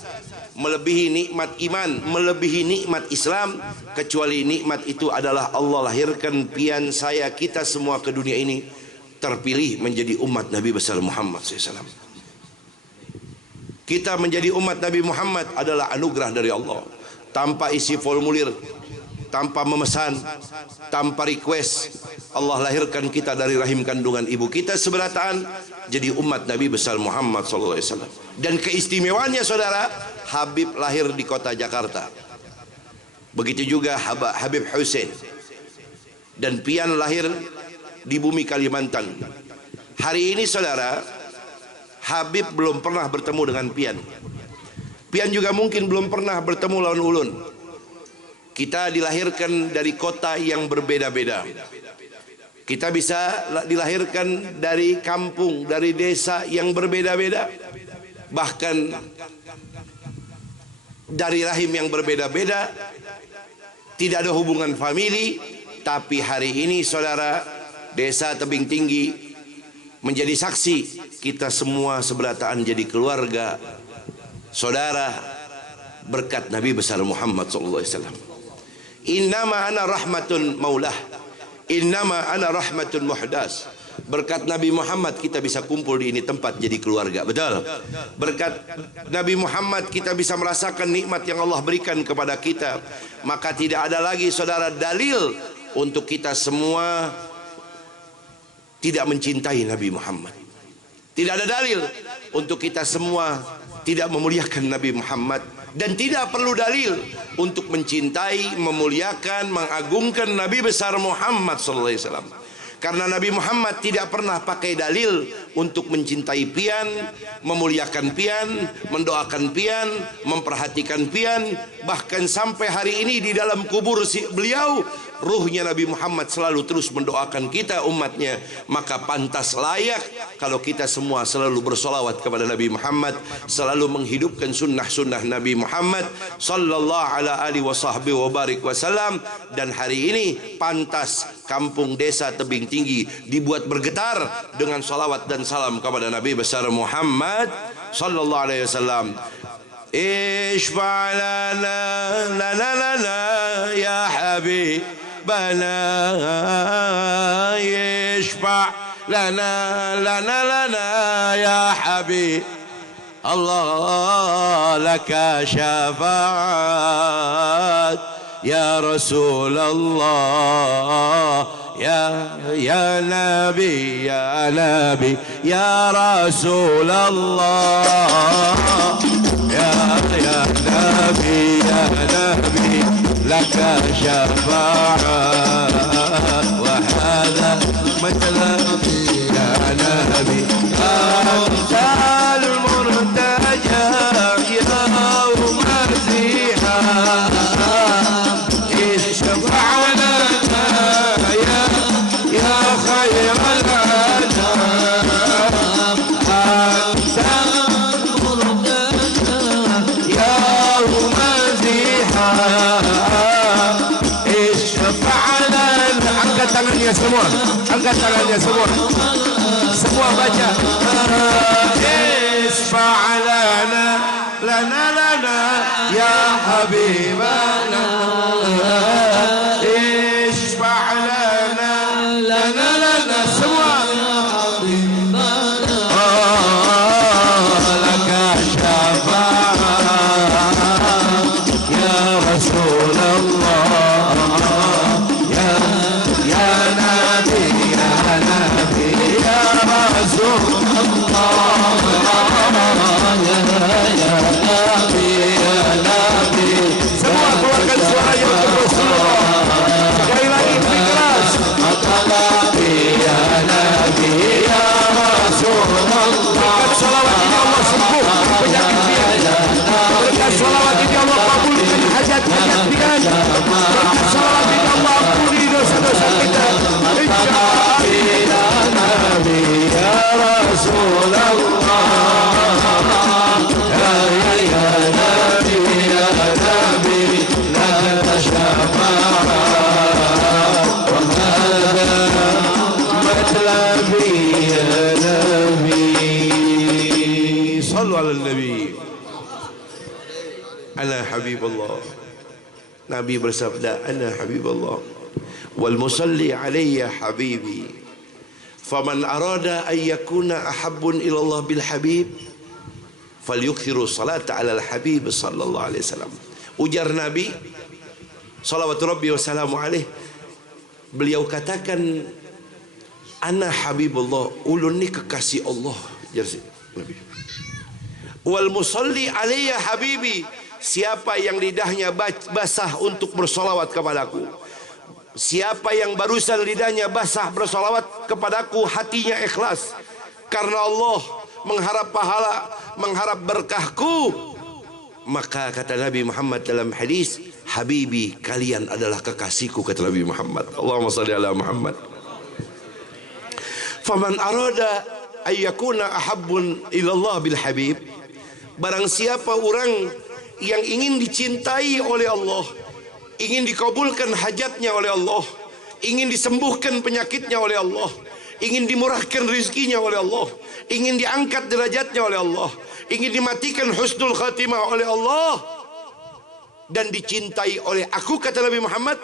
melebihi nikmat iman, melebihi nikmat Islam, kecuali nikmat itu adalah Allah lahirkan pian saya kita semua ke dunia ini terpilih menjadi umat Nabi besar Muhammad SAW. Kita menjadi umat Nabi Muhammad adalah anugerah dari Allah. Tanpa isi formulir, tanpa memesan, tanpa request, Allah lahirkan kita dari rahim kandungan ibu kita seberataan jadi umat Nabi besar Muhammad SAW. Dan keistimewaannya saudara, Habib lahir di kota Jakarta. Begitu juga Habib Hussein. Dan pian lahir di bumi Kalimantan. Hari ini saudara, Habib belum pernah bertemu dengan pian. Pian juga mungkin belum pernah bertemu lawan ulun. Kita dilahirkan dari kota yang berbeda-beda. Kita bisa dilahirkan dari kampung, dari desa yang berbeda-beda. Bahkan dari rahim yang berbeda-beda. Tidak ada hubungan famili. Tapi hari ini saudara, desa Tebing Tinggi menjadi saksi, kita semua seberataan jadi keluarga, saudara, berkat Nabi besar Muhammad SAW. Innama ana rahmatun maulah, innama ana rahmatun muhdas. Berkat Nabi Muhammad kita bisa kumpul di ini tempat jadi keluarga, betul? Berkat Nabi Muhammad kita bisa merasakan nikmat yang Allah berikan kepada kita. Maka tidak ada lagi saudara dalil untuk kita semua tidak mencintai Nabi Muhammad. Tidak ada dalil untuk kita semua tidak memuliakan Nabi Muhammad. Dan tidak perlu dalil untuk mencintai, memuliakan, mengagungkan Nabi besar Muhammad SAW. Karena Nabi Muhammad tidak pernah pakai dalil untuk mencintai pian, memuliakan pian, mendoakan pian, memperhatikan pian. Bahkan sampai hari ini di dalam kubur beliau, ruhnya Nabi Muhammad selalu terus mendoakan kita umatnya. Maka pantas layak kalau kita semua selalu bersolawat kepada Nabi Muhammad, selalu menghidupkan sunnah-sunnah Nabi Muhammad sallallahu alaihi wasallam. Dan hari ini pantas kampung desa Tebing Tinggi dibuat bergetar dengan salawat dan salam kepada Nabi besar Muhammad sallallahu alaihi wasallam. Ishfa' lana lana lana ya habibana, ishfa' lana lana lana ya habib Allah, laka syafa'at ya Rasulullah, ya Nabi ya Nabi ya Rasulullah, ya Nabi ya Nabi laka syafa'at wa hadha matlabi ya Nabi amsal murtaja ya marziha ishfa'na ya khayr al-anam anta murtaja ya marziha ishfa'na. Angkat tangannya semua, angkat tangannya semua, semua baca. Isfa'lana lana lana ya habibana, isfa'lana lana lana semua ya habibana, laka syafa'at ya Rasulullah, ya Nabi ya Nabi ya Rasulullah, ya Nabi ya Nabi. Semua keluarkan Sallu ala Nabi. Ana Habibullah. Nabi bersabda, ana Habibullah. Wal musalli alayya habibi. Faman arada an yakuna ahabbun ila Allah bil habib falyukthiru salata ala al habib sallallahu alaihi wasallam. Ujar Nabi salawatu rabbi wassalamu alaih, beliau katakan, ana Habibullah, ulun ni kekasih Allah. Nabi. Wal musalli alayya habibi, siapa yang lidahnya basah untuk bersolawat kepadaku, siapa yang barusan lidahnya basah bersolawat kepadaku, hatinya ikhlas karena Allah, mengharap pahala, mengharap berkahku, maka kata Nabi Muhammad dalam hadis, habibi, kalian adalah kekasihku, kata Nabi Muhammad. Allahumma salli ala Muhammad. Faman arada ayyakuna ahabbun ilallah bil habib, barang siapa orang yang ingin dicintai oleh Allah, ingin dikabulkan hajatnya oleh Allah, ingin disembuhkan penyakitnya oleh Allah, ingin dimurahkan rizkinya oleh Allah, ingin diangkat derajatnya oleh Allah, ingin dimatikan husnul khatimah oleh Allah, dan dicintai oleh aku, kata Nabi Muhammad.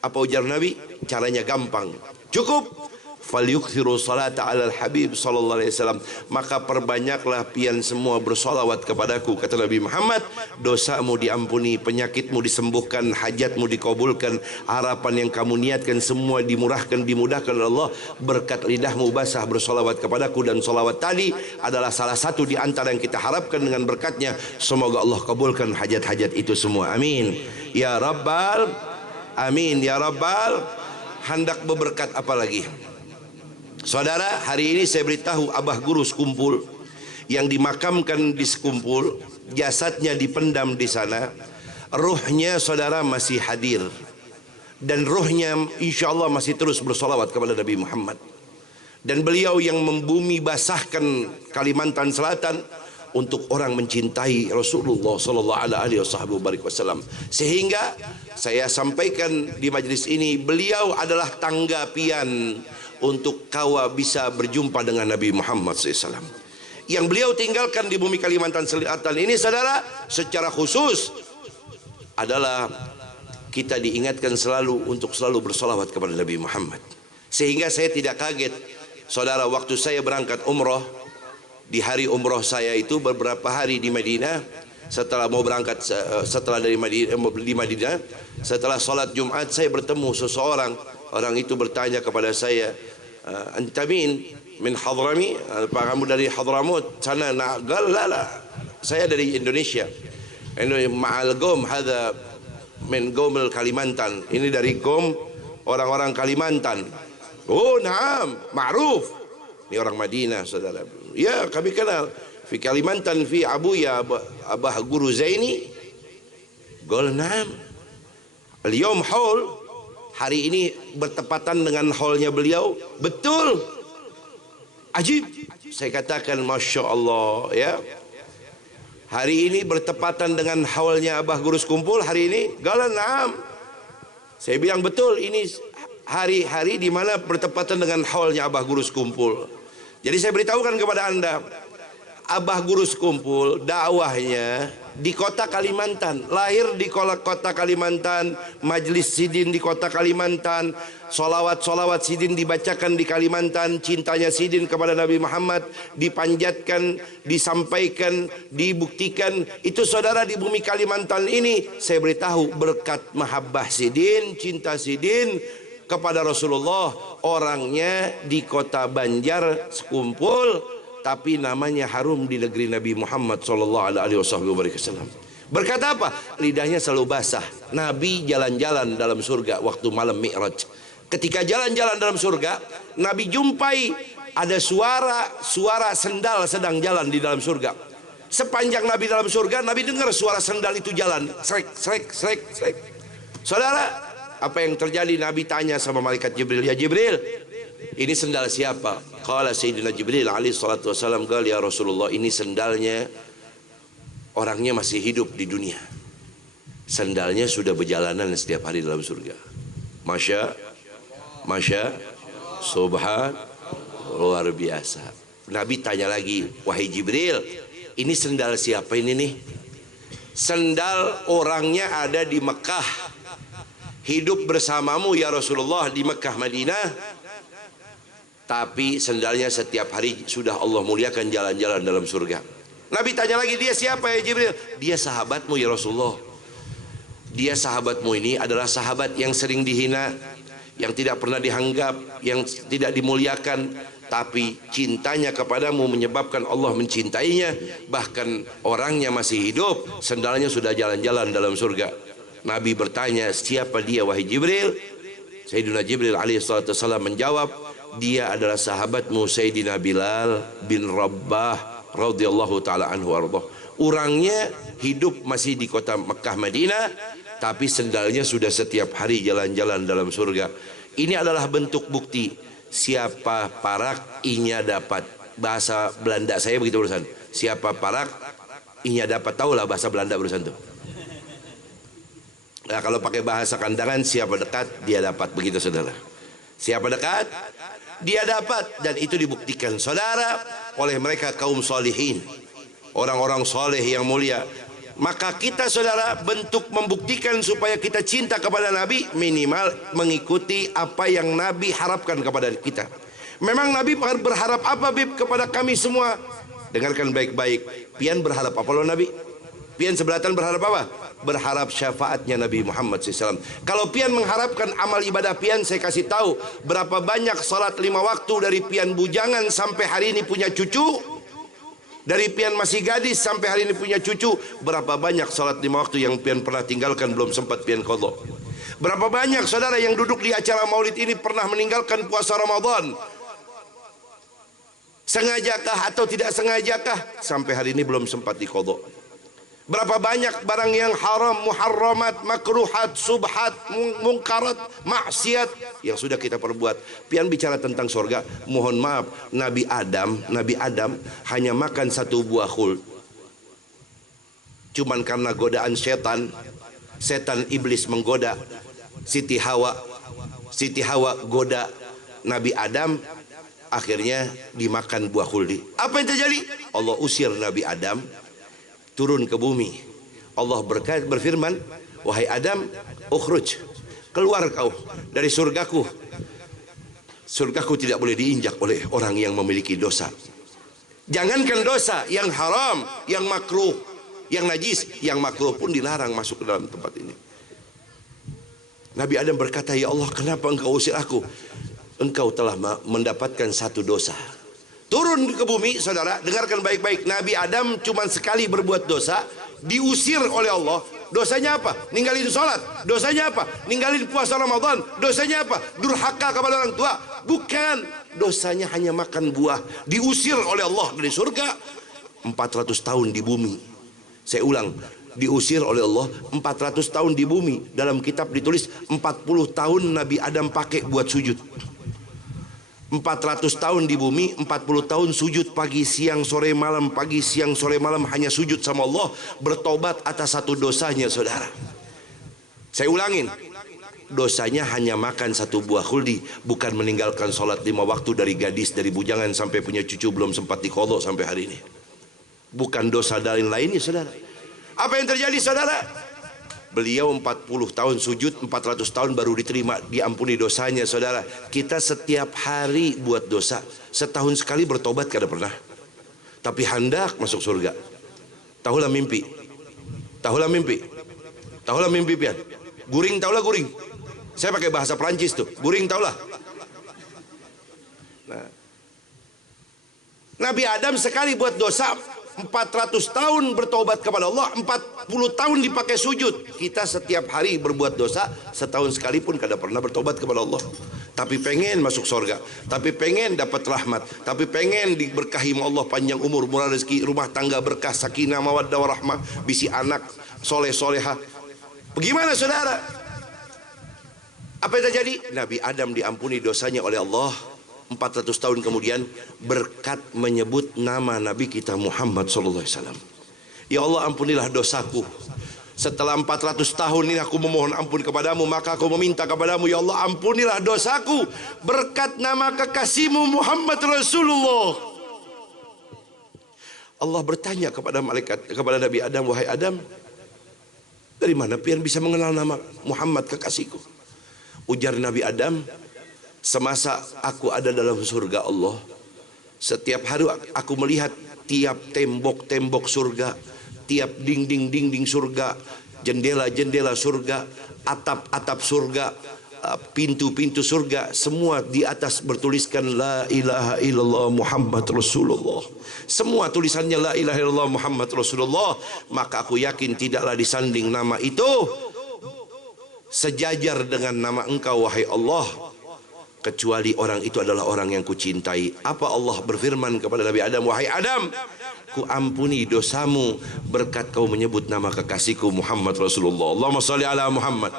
Apa ujar Nabi? Caranya gampang, cukup. Falyukthiru salata alal habib sallallahu alaihi wasallam, maka perbanyaklah pian semua bersolawat kepadaku, kata Nabi Muhammad. Dosamu diampuni, penyakitmu disembuhkan, hajatmu dikabulkan, harapan yang kamu niatkan semua dimurahkan, dimudahkan oleh Allah berkat lidahmu basah bersolawat kepadaku. Dan solawat tadi adalah salah satu di antara yang kita harapkan dengan berkatnya. Semoga Allah kabulkan hajat-hajat itu semua, amin ya rabbal, amin ya rabbal. Hendak berberkat apa lagi? Saudara, hari ini saya beritahu Abah Guru Sekumpul yang dimakamkan di Sekumpul, jasadnya dipendam di sana, ruhnya saudara masih hadir, dan ruhnya insya Allah masih terus bersolawat kepada Nabi Muhammad. Dan beliau yang membumi basahkan Kalimantan Selatan untuk orang mencintai Rasulullah sallallahu alaihi wasallam. Sehingga saya sampaikan di majlis ini, beliau adalah tanggapian untuk kawa bisa berjumpa dengan Nabi Muhammad SAW. Yang beliau tinggalkan di bumi Kalimantan Selatan ini, saudara, secara khusus adalah kita diingatkan selalu untuk selalu bersolawat kepada Nabi Muhammad. Sehingga saya tidak kaget, saudara, waktu saya berangkat umroh, di hari umroh saya itu beberapa hari di Madinah, setelah mau berangkat, setelah dari Madinah, di Madinah, setelah sholat Jumat, saya bertemu seseorang. Orang itu bertanya kepada saya, anta min Hadrami, apa kamu dari Hadramut sana? Nak la, saya dari Indonesia. Ini ma'al gom, hadza min gomel Kalimantan, ini dari gom orang-orang Kalimantan. Oh naam, ma'ruf. Ini orang Madinah, saudara. Ya, kami kenal. Fi Kalimantan fi abuya Abah Guru Zaini. Qul naam. Al-yawm haul, hari ini bertepatan dengan haulnya beliau. Betul. Ajib. Saya katakan Masya Allah, ya. Hari ini bertepatan dengan haulnya Abah Guru Sekumpul hari ini. Qala na'am. Saya bilang betul, ini hari-hari di mana bertepatan dengan haulnya Abah Guru Sekumpul. Jadi saya beritahukan kepada Anda, Abah Guru Sekumpul dakwahnya di kota Kalimantan, lahir di kota Kalimantan, majlis sidin di kota Kalimantan, solawat sidin dibacakan di Kalimantan, cintanya sidin kepada Nabi Muhammad dipanjatkan, disampaikan, dibuktikan. Itu saudara di bumi Kalimantan ini, saya beritahu berkat mahabbah sidin, cinta sidin kepada Rasulullah. Orangnya di kota Banjar Sekumpul, tapi namanya harum di negeri Nabi Muhammad sallallahu alaihi wasallam. Berkata apa? Lidahnya selalu basah. Nabi jalan-jalan dalam surga waktu malam Mi'raj. Ketika jalan-jalan dalam surga, Nabi jumpai ada suara sendal sedang jalan di dalam surga. Sepanjang Nabi dalam surga, Nabi dengar suara sendal itu jalan, srek. Saudara, apa yang terjadi? Nabi tanya sama malaikat Jibril, ya Jibril, ini sendal siapa? Qala Sayyidina Jibril alaihi salatu wasallam, qala ya Rasulullah, ini sendalnya orangnya masih hidup di dunia. Sendalnya sudah berjalanan setiap hari dalam surga. Masya, subhan, luar biasa. Nabi tanya lagi, wahai Jibril, ini sendal siapa ini nih? Sendal orangnya ada di Mekah, hidup bersamamu ya Rasulullah di Mekah Madinah, tapi sendalnya setiap hari sudah Allah muliakan jalan-jalan dalam surga. Nabi tanya lagi, dia siapa ya Jibril? Dia sahabatmu ya Rasulullah. Dia sahabatmu ini adalah sahabat yang sering dihina, yang tidak pernah dianggap, yang tidak dimuliakan, tapi cintanya kepadamu menyebabkan Allah mencintainya. Bahkan orangnya masih hidup, sendalnya sudah jalan-jalan dalam surga. Nabi bertanya, siapa dia wahai Jibril? Sayyidina Jibril alaihissalam menjawab, dia adalah sahabatmu Sayyidina Bilal bin Rabah radhiyallahu taala anhu ardah. Orangnya hidup masih di kota Mekah Madinah, tapi sendalnya sudah setiap hari jalan-jalan dalam surga. Ini adalah bentuk bukti siapa parak inya dapat. Bahasa Belanda saya begitu urusan. Siapa parak inya dapat. Tahulah bahasa Belanda urusan itu. Nah, kalau pakai bahasa kandangan, siapa dekat dia dapat, begitu saudara. Siapa dekat dia dapat, dan itu dibuktikan saudara oleh mereka kaum solihin, orang-orang soleh yang mulia. Maka kita saudara, bentuk membuktikan supaya kita cinta kepada Nabi, minimal mengikuti apa yang Nabi harapkan kepada kita. Memang Nabi berharap apa Bib kepada kami semua? Dengarkan baik-baik. Pian berharap apa loh Nabi? Pian sebelatan berharap apa? Berharap syafaatnya Nabi Muhammad SAW. Kalau pian mengharapkan amal ibadah pian, saya kasih tahu berapa banyak salat 5 waktu dari pian bujangan sampai hari ini punya cucu. Dari pian masih gadis sampai hari ini punya cucu, berapa banyak salat 5 waktu yang pian pernah tinggalkan belum sempat pian qadha? Berapa banyak saudara yang duduk di acara maulid ini pernah meninggalkan puasa Ramadan? Sengajakah atau tidak sengajakah? Sampai hari ini belum sempat diqadha. Berapa banyak barang yang haram, muharramat, makruhat, subhat, mungkarat, maksiat yang sudah kita perbuat. Pian bicara tentang surga, mohon maaf, Nabi Adam hanya makan 1 buah khuld. Cuman karena godaan setan iblis menggoda Siti Hawa goda Nabi Adam, akhirnya dimakan buah khuldi. Apa yang terjadi? Allah usir Nabi Adam turun ke bumi. Allah berfirman, wahai Adam, ukhruj, keluar kau dari surgaku. Surgaku tidak boleh diinjak oleh orang yang memiliki dosa. Jangankan dosa yang haram, yang makruh, yang najis, yang makruh pun dilarang masuk ke dalam tempat ini. Nabi Adam berkata, ya Allah, kenapa engkau usir aku? Engkau telah mendapatkan 1 dosa. Turun ke bumi, saudara, dengarkan baik-baik. Nabi Adam cuma sekali berbuat dosa, diusir oleh Allah. Dosanya apa? Ninggalin sholat. Dosanya apa? Ninggalin puasa Ramadan. Dosanya apa? Durhaka kepada orang tua. Bukan. Dosanya hanya makan buah. Diusir oleh Allah dari surga. 400 tahun di bumi. Saya ulang, diusir oleh Allah 400 tahun di bumi. Dalam kitab ditulis 40 tahun Nabi Adam pakai buat sujud. 400 tahun di bumi, 40 tahun sujud pagi, siang, sore, malam, pagi, siang, sore, malam, hanya sujud sama Allah, bertobat atas 1 dosanya, saudara. Saya ulangin, dosanya hanya makan 1 buah khuldi, bukan meninggalkan sholat 5 waktu dari gadis, dari bujangan sampai punya cucu belum sempat diqadha sampai hari ini. Bukan dosa lainnya, saudara. Apa yang terjadi, saudara? Beliau 40 tahun sujud, 400 tahun baru diterima, diampuni dosanya, saudara. Kita setiap hari buat dosa, setahun sekali bertobat kada pernah. Tapi hendak masuk surga. Tahulah mimpi. Tahulah mimpi. Tahulah mimpi pian. Guring tahulah guring. Saya pakai bahasa Perancis tuh. Guring tahulah. Nah. Nabi Adam sekali buat dosa 400 tahun bertobat kepada Allah, 40 tahun dipakai sujud. Kita setiap hari berbuat dosa, setahun sekalipun kada pernah bertobat kepada Allah. Tapi pengen masuk surga, tapi pengen dapat rahmat, tapi pengen diberkahi Allah, panjang umur, murah rezeki, rumah tangga berkah, sakinah, mawaddah warahmah, bisi anak soleh soleha. Bagaimana saudara? Apa yang terjadi? Nabi Adam diampuni dosanya oleh Allah 400 tahun kemudian berkat menyebut nama Nabi kita Muhammad SAW. Ya Allah, ampunilah dosaku. Setelah 400 tahun ini aku memohon ampun kepadamu, maka aku meminta kepadamu, ya Allah, ampunilah dosaku berkat nama kekasihmu Muhammad Rasulullah. Allah bertanya kepada Nabi Adam, wahai Adam, dari mana pian bisa mengenal nama Muhammad kekasihku? Ujar Nabi Adam, semasa aku ada dalam surga Allah, setiap hari aku melihat tiap tembok-tembok surga, tiap dinding-dinding surga, jendela-jendela surga, atap-atap surga, pintu-pintu surga, semua di atas bertuliskan la ilaha illallah Muhammad Rasulullah. Semua tulisannya la ilaha illallah Muhammad Rasulullah. Maka aku yakin tidaklah disanding nama itu sejajar dengan nama engkau wahai Allah, kecuali orang itu adalah orang yang kucintai. Apa Allah berfirman kepada Nabi Adam, wahai Adam, ku ampuni dosamu berkat kau menyebut nama kekasihku Muhammad Rasulullah. Allahumma salli ala Muhammad,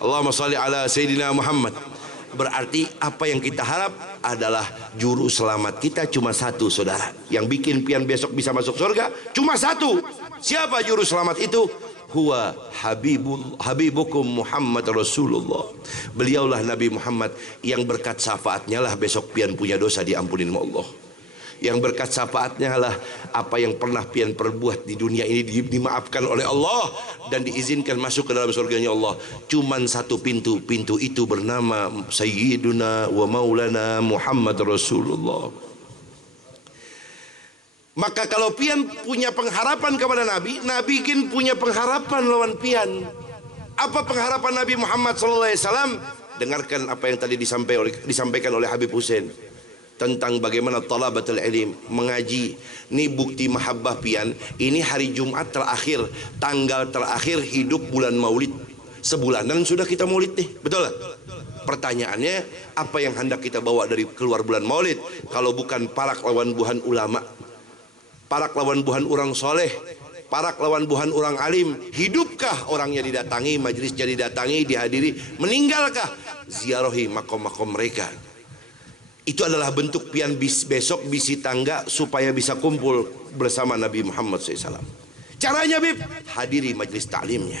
Allahumma salli ala Sayyidina Muhammad. Berarti apa yang kita harap adalah juru selamat kita cuma satu, saudara. Yang bikin pian besok bisa masuk surga cuma satu. Siapa juru selamat itu? Huwa habibukum Muhammad Rasulullah. Beliaulah Nabi Muhammad yang berkat syafaatnya lah besok pian punya dosa diampunin sama Allah. Yang berkat syafaatnya lah apa yang pernah pian perbuat di dunia ini dimaafkan oleh Allah dan diizinkan masuk ke dalam surganya Allah. Cuman satu pintu, pintu itu bernama Sayyiduna wa Maulana Muhammad Rasulullah. Maka kalau pian punya pengharapan kepada Nabi, Nabi kan punya pengharapan lawan pian. Apa pengharapan Nabi Muhammad SAW? Dengarkan apa yang tadi disampaikan oleh Habib Hussein tentang bagaimana talabatul ilm, mengaji. Ini bukti mahabbah pian. Ini hari Jumat terakhir, tanggal terakhir hidup bulan Maulid. Sebulanan sudah kita Maulid nih, betul lah? Pertanyaannya, apa yang hendak kita bawa dari keluar bulan Maulid kalau bukan parak lawan buhan ulama, parak lawan buhan orang soleh, parak lawan buhan orang alim? Hidupkah orangnya didatangi, majlisnya didatangi, dihadiri? Meninggalkah? Ziarahi makom-makom mereka. Itu adalah bentuk pian besok bisi tangga supaya bisa kumpul bersama Nabi Muhammad SAW. Caranya Bib, hadiri majlis ta'limnya,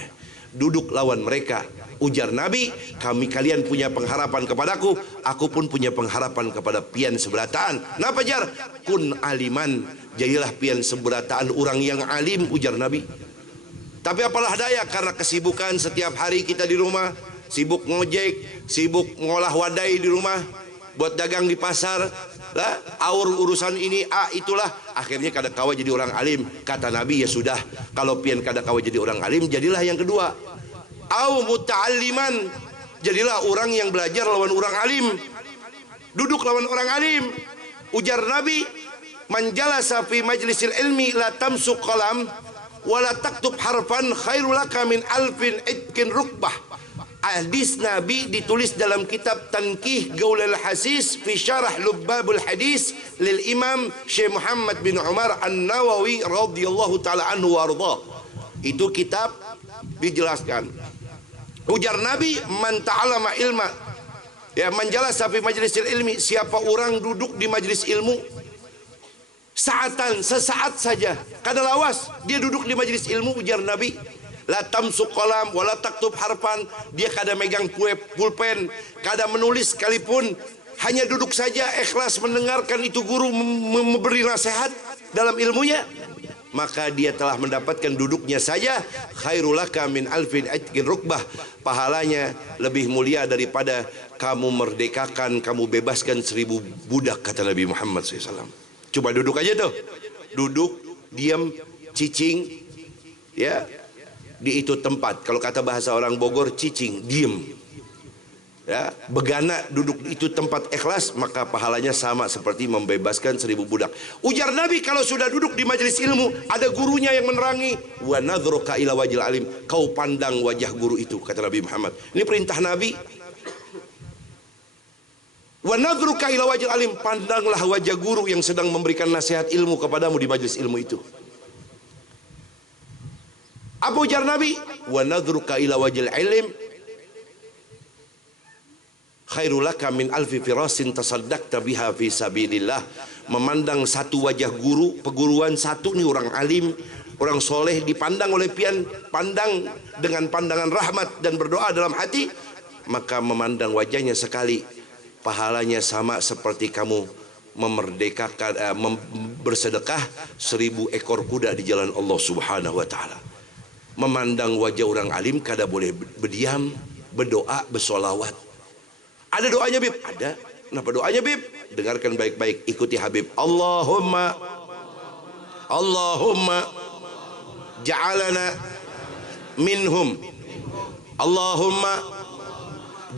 duduk lawan mereka. Ujar Nabi, kalian punya pengharapan kepadaku, aku pun punya pengharapan kepada pian seberataan. Napa jar? Kun aliman, jadilah pian seberataan orang yang alim, ujar Nabi. Tapi apalah daya, karena kesibukan setiap hari kita di rumah, sibuk ngojek, sibuk ngolah wadai di rumah, buat dagang di pasar, lah, aur urusan ini, itulah. Akhirnya kada kawa jadi orang alim. Kata Nabi, ya sudah, kalau pian kada kawa jadi orang alim, jadilah yang kedua. Au muta'alliman, jadilah orang yang belajar lawan orang alim, duduk lawan orang alim. Ujar Nabi, man jalasa fi majlisil ilmi la tamsuq qalam wa la taktub harfan khairul laka min alfin itkin rukbah. Hadis Nabi ditulis dalam kitab Tankih Gaulal Hasis fi Syarah Lubbabul Hadis lil Imam Syekh Muhammad bin Umar An-Nawawi radhiyallahu taala anhu warda. Itu kitab dijelaskan. Ujar Nabi, man ta'allama ilma, ya, man jalasa fi majlisil ilmi, siapa orang duduk di majlis ilmu saatan, sesaat saja, kada lawas dia duduk di majlis ilmu, ujar Nabi, la tamsuq qalam wala taktub harfan, dia kada megang pulpen, kada menulis sekalipun, hanya duduk saja ikhlas mendengarkan itu guru memberi nasihat dalam ilmunya, maka dia telah mendapatkan duduknya saja khairul laka min alfin itqin rukbah, pahalanya lebih mulia daripada kamu merdekakan, kamu bebaskan 1000 budak, kata Nabi Muhammad SAW. Coba duduk aja tuh, duduk diam cicing, ya, di itu tempat, kalau kata bahasa orang Bogor, cicing, diem, ya, begana duduk di itu tempat ikhlas, maka pahalanya sama seperti membebaskan 1000 budak. Ujar Nabi, kalau sudah duduk di majelis ilmu, ada gurunya yang menerangi, wa nadhruka ila wajhil alim, kau pandang wajah guru itu, kata Nabi Muhammad. Ini perintah Nabi. Wa nadhruka ila wajhil alim, pandanglah wajah guru yang sedang memberikan nasihat ilmu kepadamu di majelis ilmu itu. Apa ujar Nabi? Wa nadhruka ila wajhil alim khairul laka min alfi firasin tasaddaqta biha fi sabilillah. Memandang satu wajah guru, peguruan satu nih, orang alim, orang soleh, dipandang oleh pian, pandang dengan pandangan rahmat dan berdoa dalam hati, maka memandang wajahnya sekali, pahalanya sama seperti kamu memerdekakan bersedekah 1000 ekor kuda di jalan Allah Subhanahu wa taala. Memandang wajah orang alim kada boleh berdiam, berdoa, bersolawat. Ada doanya Bib? Ada. Kenapa doanya Bib? Dengarkan baik-baik, ikuti Habib. Allahumma ja'alana minhum. Allahumma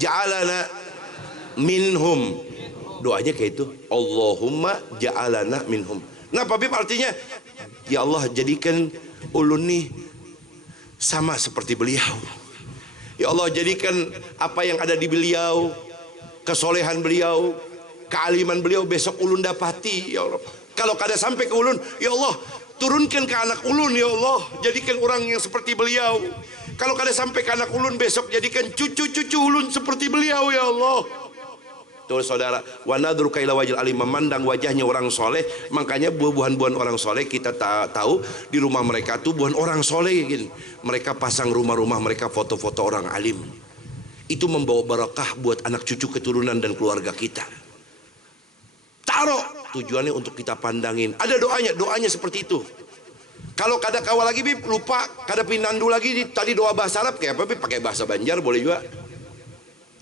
ja'alana minhum. Doanya kayak itu. Allahumma ja'alana minhum. Kenapa Bib? Artinya, ya Allah jadikan ulun nih sama seperti beliau. Ya Allah jadikan apa yang ada di beliau, kesolehan beliau, kealiman beliau besok ulun dapati ya Allah. Kalau kada sampai ke ulun, ya Allah turunkan ke anak ulun ya Allah, jadikan orang yang seperti beliau. Kalau kada sampai ke anak ulun besok jadikan cucu-cucu ulun seperti beliau ya Allah. Tuh saudara, wa nadruka ila wajhil alim, memandang wajahnya orang soleh. Makanya buah-buahan orang soleh kita tahu di rumah mereka tuh buahan orang soleh gitu. Mereka pasang rumah-rumah mereka foto-foto orang alim. Itu membawa barakah buat anak cucu keturunan dan keluarga kita. Taruh tujuannya untuk kita pandangin. Ada doanya seperti itu. Kalau kada kawal lagi Bib, lupa kada pinandu lagi tadi doa bahasa Arab kayak apa Bib? Pakai bahasa Banjar boleh juga.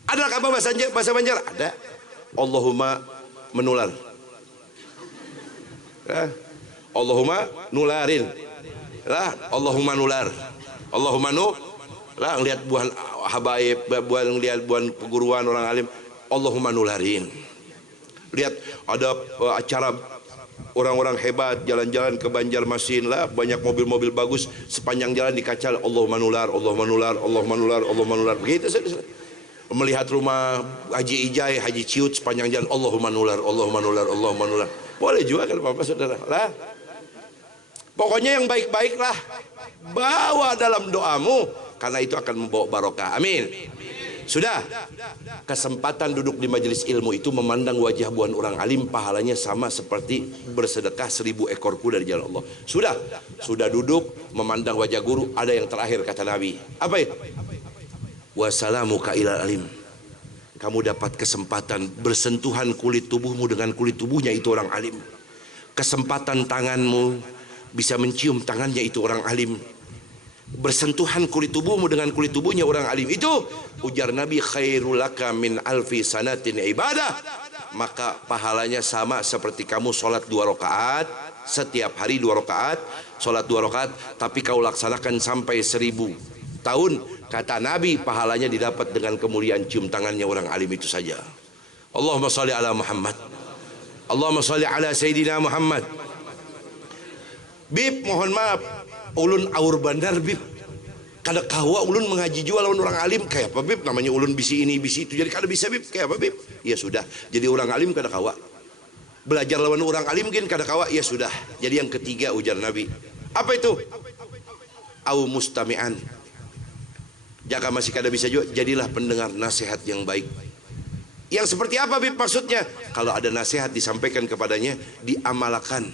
Ada apa bahasa Banjar? Ada. Allahumma menular. Allahumma nularin. Lah, Allahumma nular. Allahumma lah ngelihat buah habaib, buah ngelihat buah perguruan orang alim. Allahumma nularin. Lihat ada acara orang-orang hebat jalan-jalan ke Banjarmasin lah, banyak mobil-mobil bagus sepanjang jalan dikacal Allahumma nular, Allahumma nular, Allahumma nular, Allahumma nular. Begitu saja. Melihat rumah Haji Ijai, Haji Ciut sepanjang jalan Allahumma nular, Allahumma nular, Allahumma nular. Boleh juga kan Bapak Saudara lah. Pokoknya yang baik-baik lah bawa dalam doamu, karena itu akan membawa barokah. Amin. Sudah. Kesempatan duduk di majelis ilmu itu memandang wajah buan orang alim, pahalanya sama seperti bersedekah 1000 ekor kuda di jalan Allah. Sudah duduk memandang wajah guru. Ada yang terakhir kata Nabi. Apa itu? Wassalamuka ilal alim. Kamu dapat kesempatan bersentuhan kulit tubuhmu dengan kulit tubuhnya itu orang alim. Kesempatan tanganmu bisa mencium tangannya itu orang alim. Bersentuhan kulit tubuhmu dengan kulit tubuhnya orang alim. Itu ujar Nabi, khairul laka min alfi sanatin ibadah. Maka pahalanya sama seperti kamu sholat 2 rakaat. Setiap hari 2 rakaat. Sholat 2 rakaat. Tapi kau laksanakan sampai 1000 tahun, kata Nabi, pahalanya didapat dengan kemuliaan cium tangannya orang alim itu saja. Allahumma sholli ala Muhammad. Allahumma sholli ala Sayyidina Muhammad. Bib, mohon maaf, ulun aur bandar Bib. Kada kawa ulun mengaji jual lawan orang alim kayak apa Bib? Namanya ulun bisi ini bisi itu, jadi kada bisa Bib. Kayak apa Bib? Ya sudah, jadi orang alim kada kawa. Belajar lawan orang alim mungkin kada kawa. Ya sudah, jadi yang ketiga ujar Nabi. Apa itu? Au mustami'an. Jika masih kada bisa juga, jadilah pendengar nasihat yang baik. Yang seperti apa Bib maksudnya? Kalau ada nasihat disampaikan kepadanya, diamalkan,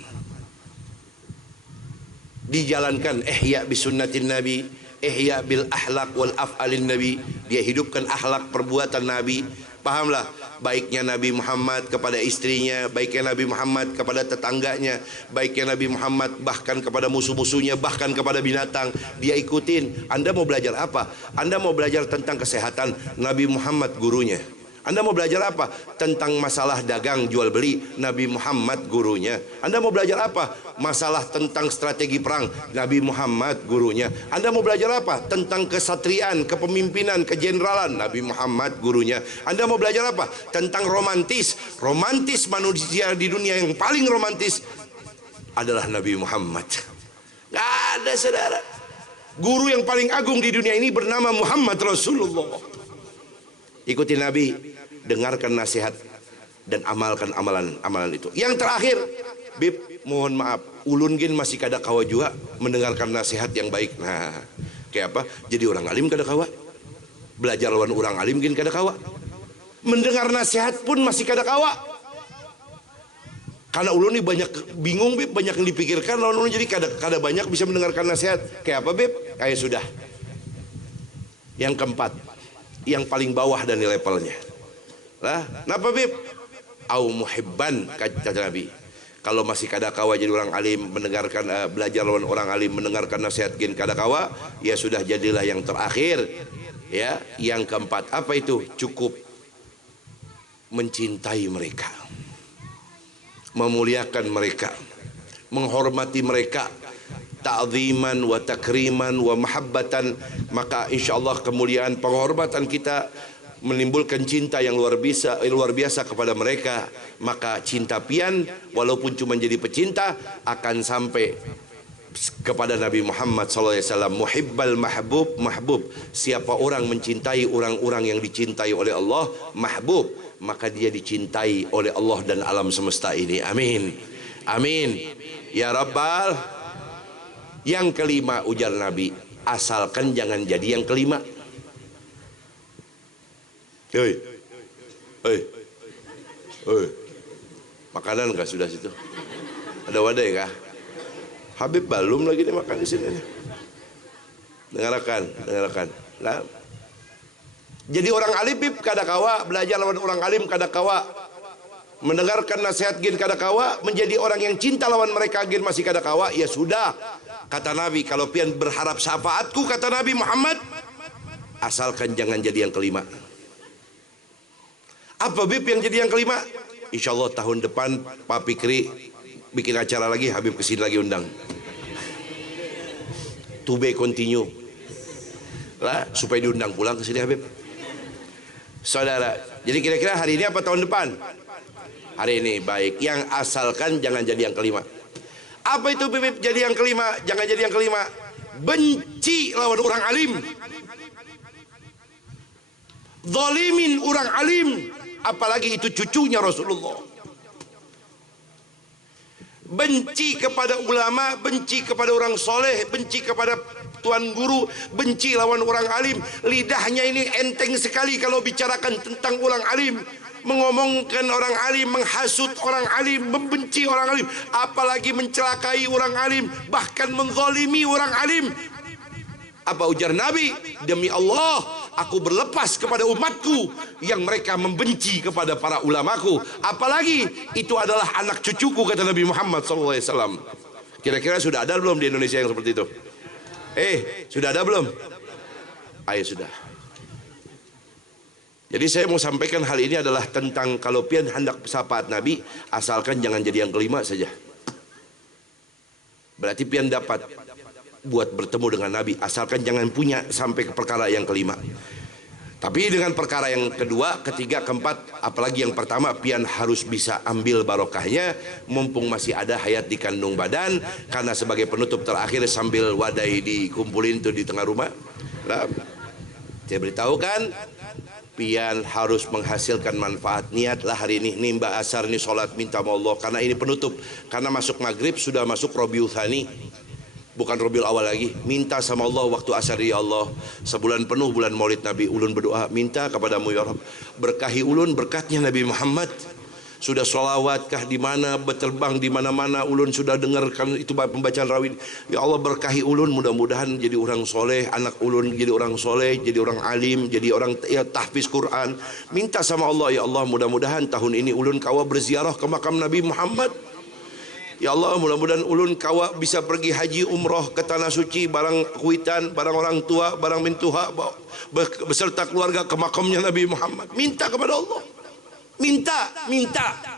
dijalankan. Ihya bisunnatin Nabi, ihya bil ahlak wal af'alin Nabi. Dia hidupkan akhlak perbuatan Nabi. Pahamlah baiknya Nabi Muhammad kepada istrinya, baiknya Nabi Muhammad kepada tetangganya, baiknya Nabi Muhammad bahkan kepada musuh-musuhnya, bahkan kepada binatang. Dia ikutin. Anda mau belajar apa? Anda mau belajar tentang kesehatan, Nabi Muhammad gurunya. Anda mau belajar apa? Tentang masalah dagang jual beli, Nabi Muhammad gurunya. Anda mau belajar apa? Masalah tentang strategi perang, Nabi Muhammad gurunya. Anda mau belajar apa? Tentang kesatriaan, kepemimpinan, kejeneralan, Nabi Muhammad gurunya. Anda mau belajar apa? Tentang romantis manusia di dunia yang paling romantis adalah Nabi Muhammad. Gak ada saudara. Guru yang paling agung di dunia ini bernama Muhammad Rasulullah. Ikuti Nabi, dengarkan nasihat dan amalkan amalan itu. Yang terakhir, Bib, mohon maaf, ulun gin masih kada kawa juga mendengarkan nasihat yang baik. Nah, kayak apa? Jadi orang alim kada kawa. Belajar lawan orang alim gin kada kawa. Mendengar nasihat pun masih kada kawa. Karena ulun ini banyak bingung Bib, banyak yang dipikirkan lawan ulun, jadi kada banyak bisa mendengarkan nasihat. Kayak apa Bib? Kayak sudah. Yang keempat, yang paling bawah dari levelnya. Lah, kenapa Bib? au muhibban, kata Nabi. Kalau masih kadakawa jadi orang alim, mendengarkan belajar lawan orang alim, mendengarkan nasihat gen kadakawa, ya sudah jadilah yang terakhir. Ya, yang keempat apa itu? Cukup mencintai mereka, memuliakan mereka, menghormati mereka, ta'ziman wa takriman wa mahabbatan, maka insyaallah kemuliaan penghormatan kita menimbulkan cinta yang luar biasa kepada mereka. Maka cinta pian walaupun cuma jadi pecinta akan sampai kepada Nabi Muhammad SAW. Muhibbal mahbub. Siapa orang mencintai orang-orang yang dicintai oleh Allah, mahbub, maka dia dicintai oleh Allah dan alam semesta ini. Amin, amin ya Rabbal. Yang kelima, ujar Nabi, asalkan jangan jadi yang kelima. Hei, makanan kah sudah situ? Ada wadai kah? Habib belum lagi nih makan di sini. Dengarkan. Nah, jadi orang alim kadakawa, belajar lawan orang alim kadakawa, mendengarkan nasihat gen kadakawa, menjadi orang yang cinta lawan mereka gen masih kadakawa, ya sudah. Kata Nabi, kalau pian berharap syafaatku, kata Nabi Muhammad, asalkan jangan jadi yang kelima. Apa Bib yang jadi yang kelima? Insya Allah tahun depan Pak Fikri bikin acara lagi, Habib kesini lagi undang. To be continue lah, supaya diundang pulang ke sini Habib. Saudara, jadi kira-kira hari ini apa tahun depan? Hari ini, baik. Yang asalkan jangan jadi yang kelima. Apa itu Bib jadi yang kelima? Jangan jadi yang kelima. Benci lawan orang alim, zalimin orang alim, apalagi itu cucunya Rasulullah. Benci kepada ulama, benci kepada orang soleh, benci kepada tuan guru, benci lawan orang alim. Lidahnya ini enteng sekali kalau bicarakan tentang orang alim, mengomongkan orang alim, menghasut orang alim, membenci orang alim, apalagi mencelakai orang alim, bahkan menzalimi orang alim. Apa ujar Nabi? Demi Allah, aku berlepas kepada umatku yang mereka membenci kepada para ulamaku. Apalagi itu adalah anak cucuku, kata Nabi Muhammad SAW. Kira-kira sudah ada belum di Indonesia yang seperti itu? Sudah ada belum? Ayo sudah. Jadi saya mau sampaikan hal ini adalah tentang kalau pian hendak syafaat Nabi, asalkan jangan jadi yang kelima saja. Berarti pian dapat buat bertemu dengan Nabi, asalkan jangan punya sampai ke perkara yang kelima. Tapi dengan perkara yang kedua, ketiga, keempat, apalagi yang pertama, pian harus bisa ambil barokahnya mumpung masih ada hayat di kandung badan. Karena sebagai penutup terakhir sambil wadai dikumpulin tuh di tengah rumah, nah, saya beritahukan pian harus menghasilkan manfaat. Niatlah hari ini, nimba asar ini sholat minta sama Allah, karena ini penutup. Karena masuk maghrib sudah masuk Rabiul Tsani, bukan Rabiul Awal lagi. Minta sama Allah waktu asar, ya Allah, sebulan penuh bulan Maulid Nabi, ulun berdoa minta kepadamu ya Rabb, berkahi ulun berkatnya Nabi Muhammad. Sudah sholawatkah di mana, berterbang di mana-mana, ulun sudah dengarkan itu pembacaan rawih. Ya Allah, berkahi ulun, mudah-mudahan jadi orang soleh, anak ulun jadi orang soleh, jadi orang alim, jadi orang ya, tahfiz Quran. Minta sama Allah, ya Allah, mudah-mudahan tahun ini ulun kawa berziarah ke makam Nabi Muhammad. Ya Allah, mudah-mudahan ulun kawa bisa pergi haji umroh ke tanah suci barang kuitan, barang orang tua, barang mintuha, beserta keluarga ke makamnya Nabi Muhammad. Minta kepada Allah, minta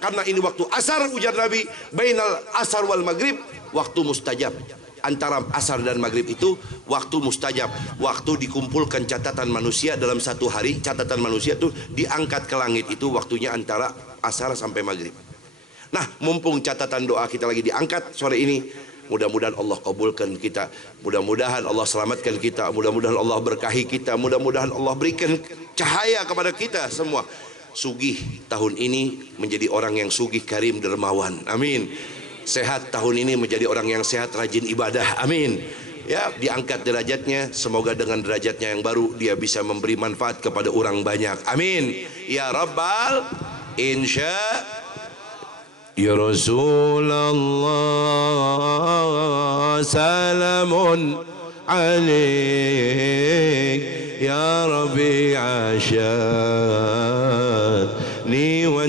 karena ini waktu asar, ujar Nabi, bainal asar wal maghrib waktu mustajab. Antara asar dan maghrib itu waktu mustajab, waktu dikumpulkan catatan manusia dalam satu hari. Catatan manusia itu diangkat ke langit, itu waktunya antara asar sampai maghrib. Nah, mumpung catatan doa kita lagi diangkat sore ini, mudah-mudahan Allah kabulkan kita, mudah-mudahan Allah selamatkan kita, mudah-mudahan Allah berkahi kita, mudah-mudahan Allah berikan cahaya kepada kita semua. Sugih tahun ini menjadi orang yang sugih, karim, dermawan, amin. Sehat tahun ini menjadi orang yang sehat, rajin ibadah, amin. Ya, diangkat derajatnya, semoga dengan derajatnya yang baru dia bisa memberi manfaat kepada orang banyak, amin ya Rabbal insya. Ya Rasulullah, salamun alaik, ya Rabbi ashani wa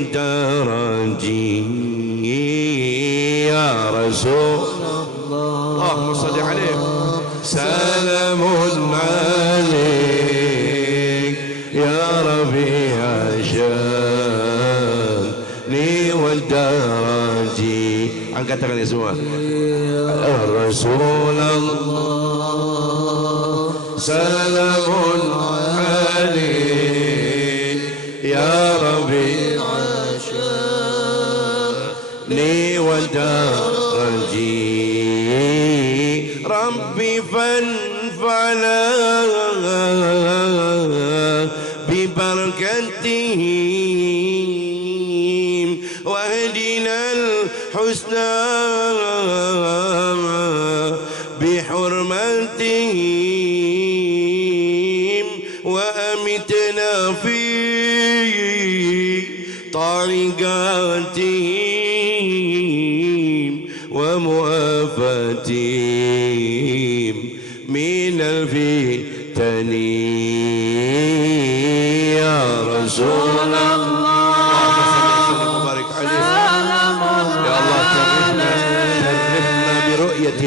Rasulullah. Allahumma salli alaihi. Salamun alaik ya Rabi'a syani wa daraji. Angkat tangannya semua. Rasulullah salamun alaik ya Rabi'a syani wa daraji. Rabbi fanfa'na bibarakatihim wahdinal husna bihurmatihim wa amitna fi tariqatihim wa muafatihim minal fitani ya Rasulullah.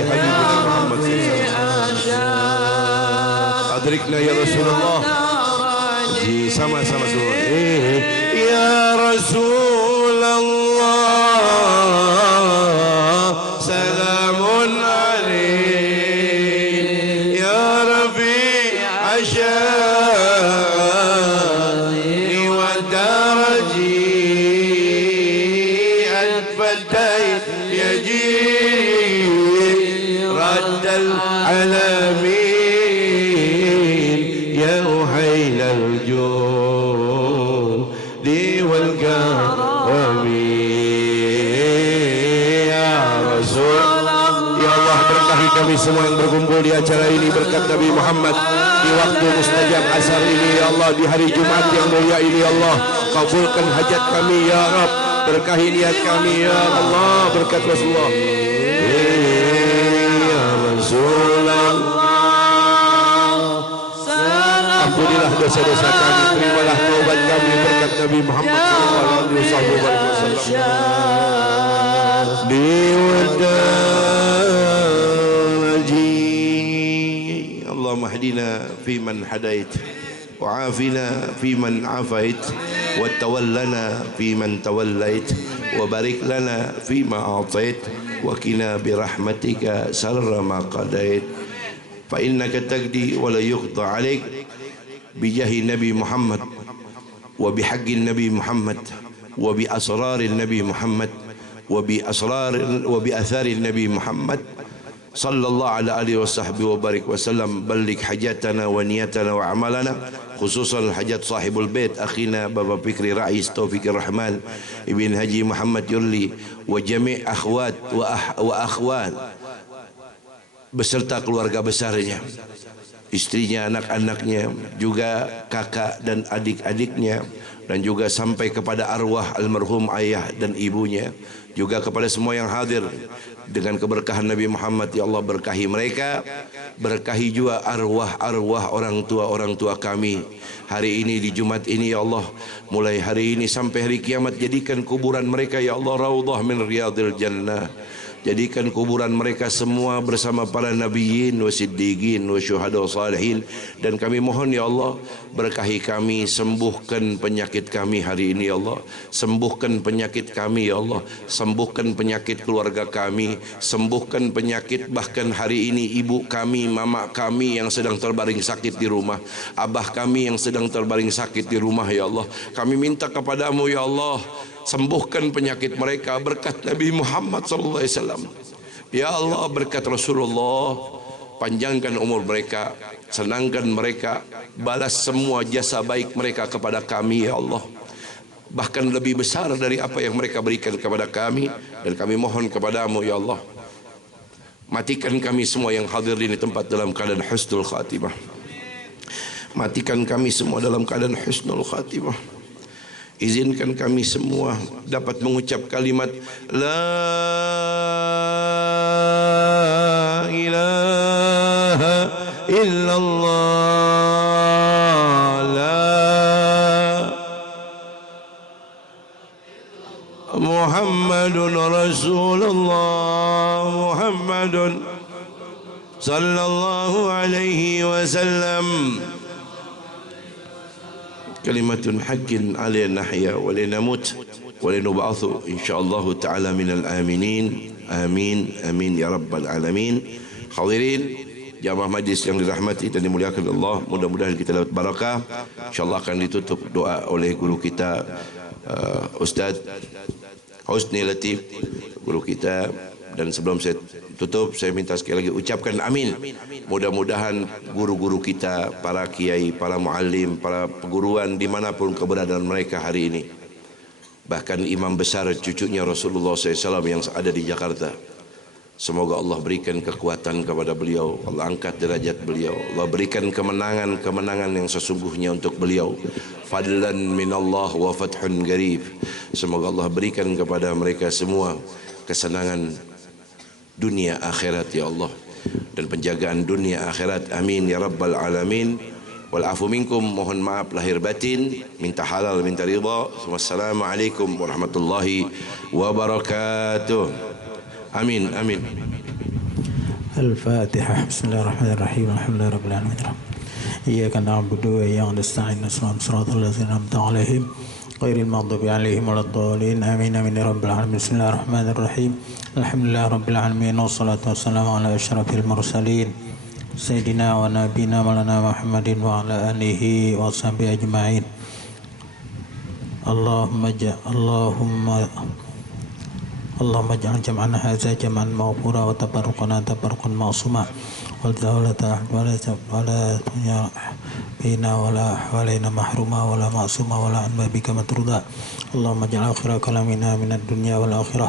حبيبنا محمد صلى الله عليه وسلم أدركنا يا رسول الله. sama-sama semua. Ya Rasulullah salamun alaik ya Rabi' asyani wa daraji al-fatayt yaji العالمين يا أحيل الجود والكرم يا رسول الله. Ya Allah, berkahi kami semua yang berkumpul di acara ini berkat Nabi Muhammad di waktu mustajab asar ini ya Allah, di hari Jumat yang mulia ini ya Allah, kabulkan hajat kami ya Rabb, berkahi niat kami ya Allah berkat Rasulullah. Ampunilah dosa-dosa kami, terimalah taubat kami berkat Nabi Muhammad sallallahu alaihi wasallam. Diwadaji Allahumma hdina fi man hadait wa afina fi man afait wa tawallana fi man tawallait wa barik lana fi ma atait wa qina bi rahmatika sarra ma qadait fa innaka taqdi wa la yuqda alaik bi jahi Nabi Muhammad wa bi haqqi Nabi Muhammad wa bi asrar Nabi Muhammad wa bi athar Nabi Muhammad sallallahu ala alihi wa sahbihi wa barik wa sallam. Balligh hajatana wa niyatana wa amalana khususan hajat sahibul bait akhina Bapak Fikri Rais Taufiqur Rahman Ibn Haji Muhammad Yurli wa jami' akhwat wa akhwan beserta keluarga besarnya, istrinya, anak-anaknya, juga kakak dan adik-adiknya, dan juga sampai kepada arwah almarhum ayah dan ibunya, juga kepada semua yang hadir dengan keberkahan Nabi Muhammad. Ya Allah, berkahi mereka, berkahi juga arwah-arwah orang tua kami hari ini di Jumat ini ya Allah, mulai hari ini sampai hari kiamat. Jadikan kuburan mereka ya Allah raudhah min riyadil jannah. Jadikan kuburan mereka semua bersama para nabiyyin wa siddiqin wa syuhada wa salihin. Dan kami mohon ya Allah, berkahi kami, sembuhkan penyakit kami hari ini ya Allah, sembuhkan penyakit kami ya Allah, sembuhkan penyakit keluarga kami, sembuhkan penyakit bahkan hari ini ibu kami, mama kami yang sedang terbaring sakit di rumah, abah kami yang sedang terbaring sakit di rumah ya Allah. Kami minta kepadamu ya Allah, sembuhkan penyakit mereka berkat Nabi Muhammad sallallahu alaihi wasallam. Ya Allah, berkat Rasulullah, panjangkan umur mereka, senangkan mereka, balas semua jasa baik mereka kepada kami ya Allah, bahkan lebih besar dari apa yang mereka berikan kepada kami. Dan kami mohon kepadamu ya Allah, matikan kami semua yang hadir di tempat dalam keadaan husnul khatimah. Matikan kami semua dalam keadaan husnul khatimah. Izinkan kami semua dapat mengucap kalimat La ilaha illallah, La Muhammadun Rasulullah. محمد صلى الله عليه وسلم كلمة حق علينا نحيا ولنموت ولنبعث إن شاء الله تعالى من الآمنين آمين آمين يا رب العالمين. Hadirin jamaah majlis yang dirahmati dan dimuliakan Allah, mudah-mudahan kita dapat barakah. InsyaAllah akan ditutup doa oleh guru kita Ustaz Husni Latif, guru kita. Dan sebelum saya tutup, saya minta sekali lagi ucapkan amin. Mudah-mudahan guru-guru kita, para kiai, para muallim, para perguruan dimanapun keberadaan mereka hari ini, bahkan imam besar cucunya Rasulullah SAW yang ada di Jakarta, semoga Allah berikan kekuatan kepada beliau, Allah angkat derajat beliau, Allah berikan kemenangan yang sesungguhnya untuk beliau. Fadlan minallah wa fathun garib. Semoga Allah berikan kepada mereka semua kesenangan dunia akhirat ya Allah, dan penjagaan dunia akhirat, amin ya rabbal alamin. Wal afu minkum, mohon maaf lahir batin, minta halal minta ridha. Wassalamualaikum warahmatullahi wabarakatuh. آمين آمين. الفاتحة. بسم الله الرحمن الرحيم. الحمد لله رب العالمين. إياك نعبد وإياك نستعين. صراط الذين أنعمت عليهم غير المغضوب عليهم ولا الضالين. آمين آمين يا رب العالمين. بسم الله الرحمن الرحيم. الحمد لله رب العالمين والصلاة والسلام على أشرف المرسلين سيدنا ونبينا مولانا محمد وعلى آله وصحبه أجمعين. اللهم اجعل جمعنا هذا جمعا مغفورا وتفرقنا تفرقا معصوما ولا دنيا بينا ولا حوالينا محروما ولا معصوما ولا عن بابك مطرودا. اللهم اجعل آخر كلامنا من الدنيا والآخرة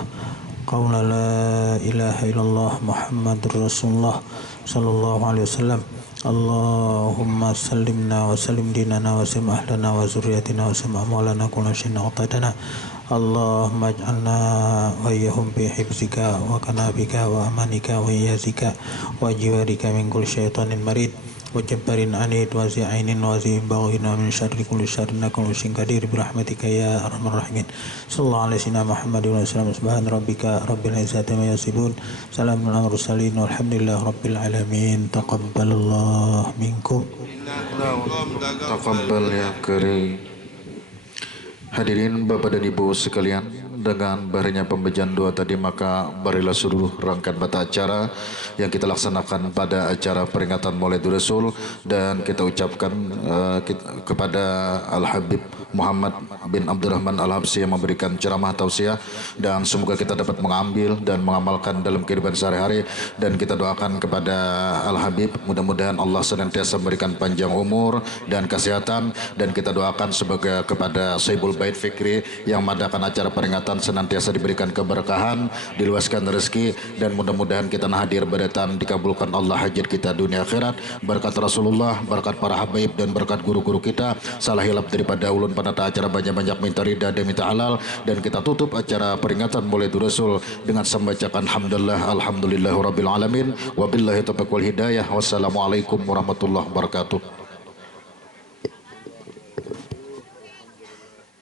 قول لا إله إلا الله محمد رسول الله صلى الله عليه وسلم. اللهم سلمنا وسلم ديننا وسلم أهلنا وذريتنا وسلم أموالنا كل شيء أعطيتنا. اللهم اجعلنا وإياهم بحفظك وكنافك وأمانك وإيازك وجوارك من كل شيطان مريد وجبار عنيد وذي عين وذي بغي ومن شر كل شر كل شيء قدير برحمتك يا أرحم الراحمين. صلى الله على سيدنا محمد وسلم. سبحان ربك رب العزة عما يصفون، سلام على المرسلين والحمد لله رب العالمين. تقبل الله منكم. Taqabbal ya karim. Hadirin Bapak dan Ibu sekalian, dengan berakhirnya pembacaan doa tadi, maka barilah seluruh rangkaian bata acara yang kita laksanakan pada acara peringatan Maulidul Rasul, dan kita ucapkan kepada Al-Habib Muhammad bin Abdurrahman Al-Habsyi yang memberikan ceramah tausiah, dan semoga kita dapat mengambil dan mengamalkan dalam kehidupan sehari-hari. Dan kita doakan kepada Al-Habib, mudah-mudahan Allah senantiasa memberikan panjang umur dan kesehatan, dan kita doakan sebagai kepada Saibul Bait Fikri yang mengadakan acara peringatan senantiasa diberikan keberkahan, diluaskan rezeki, dan mudah-mudahan kita hadir berdatang dikabulkan Allah hajat kita dunia akhirat, berkat Rasulullah, berkat para habaib, dan berkat guru-guru kita. Salah hilap daripada ulun penata acara banyak-banyak minta ridha dan minta halal. Dan kita tutup acara peringatan Maulidul Rasul dengan membacakan hamdalillah alhamdulillahirabbil alamin wabillahi taufiq wal hidayah. Wassalamualaikum warahmatullahi wabarakatuh.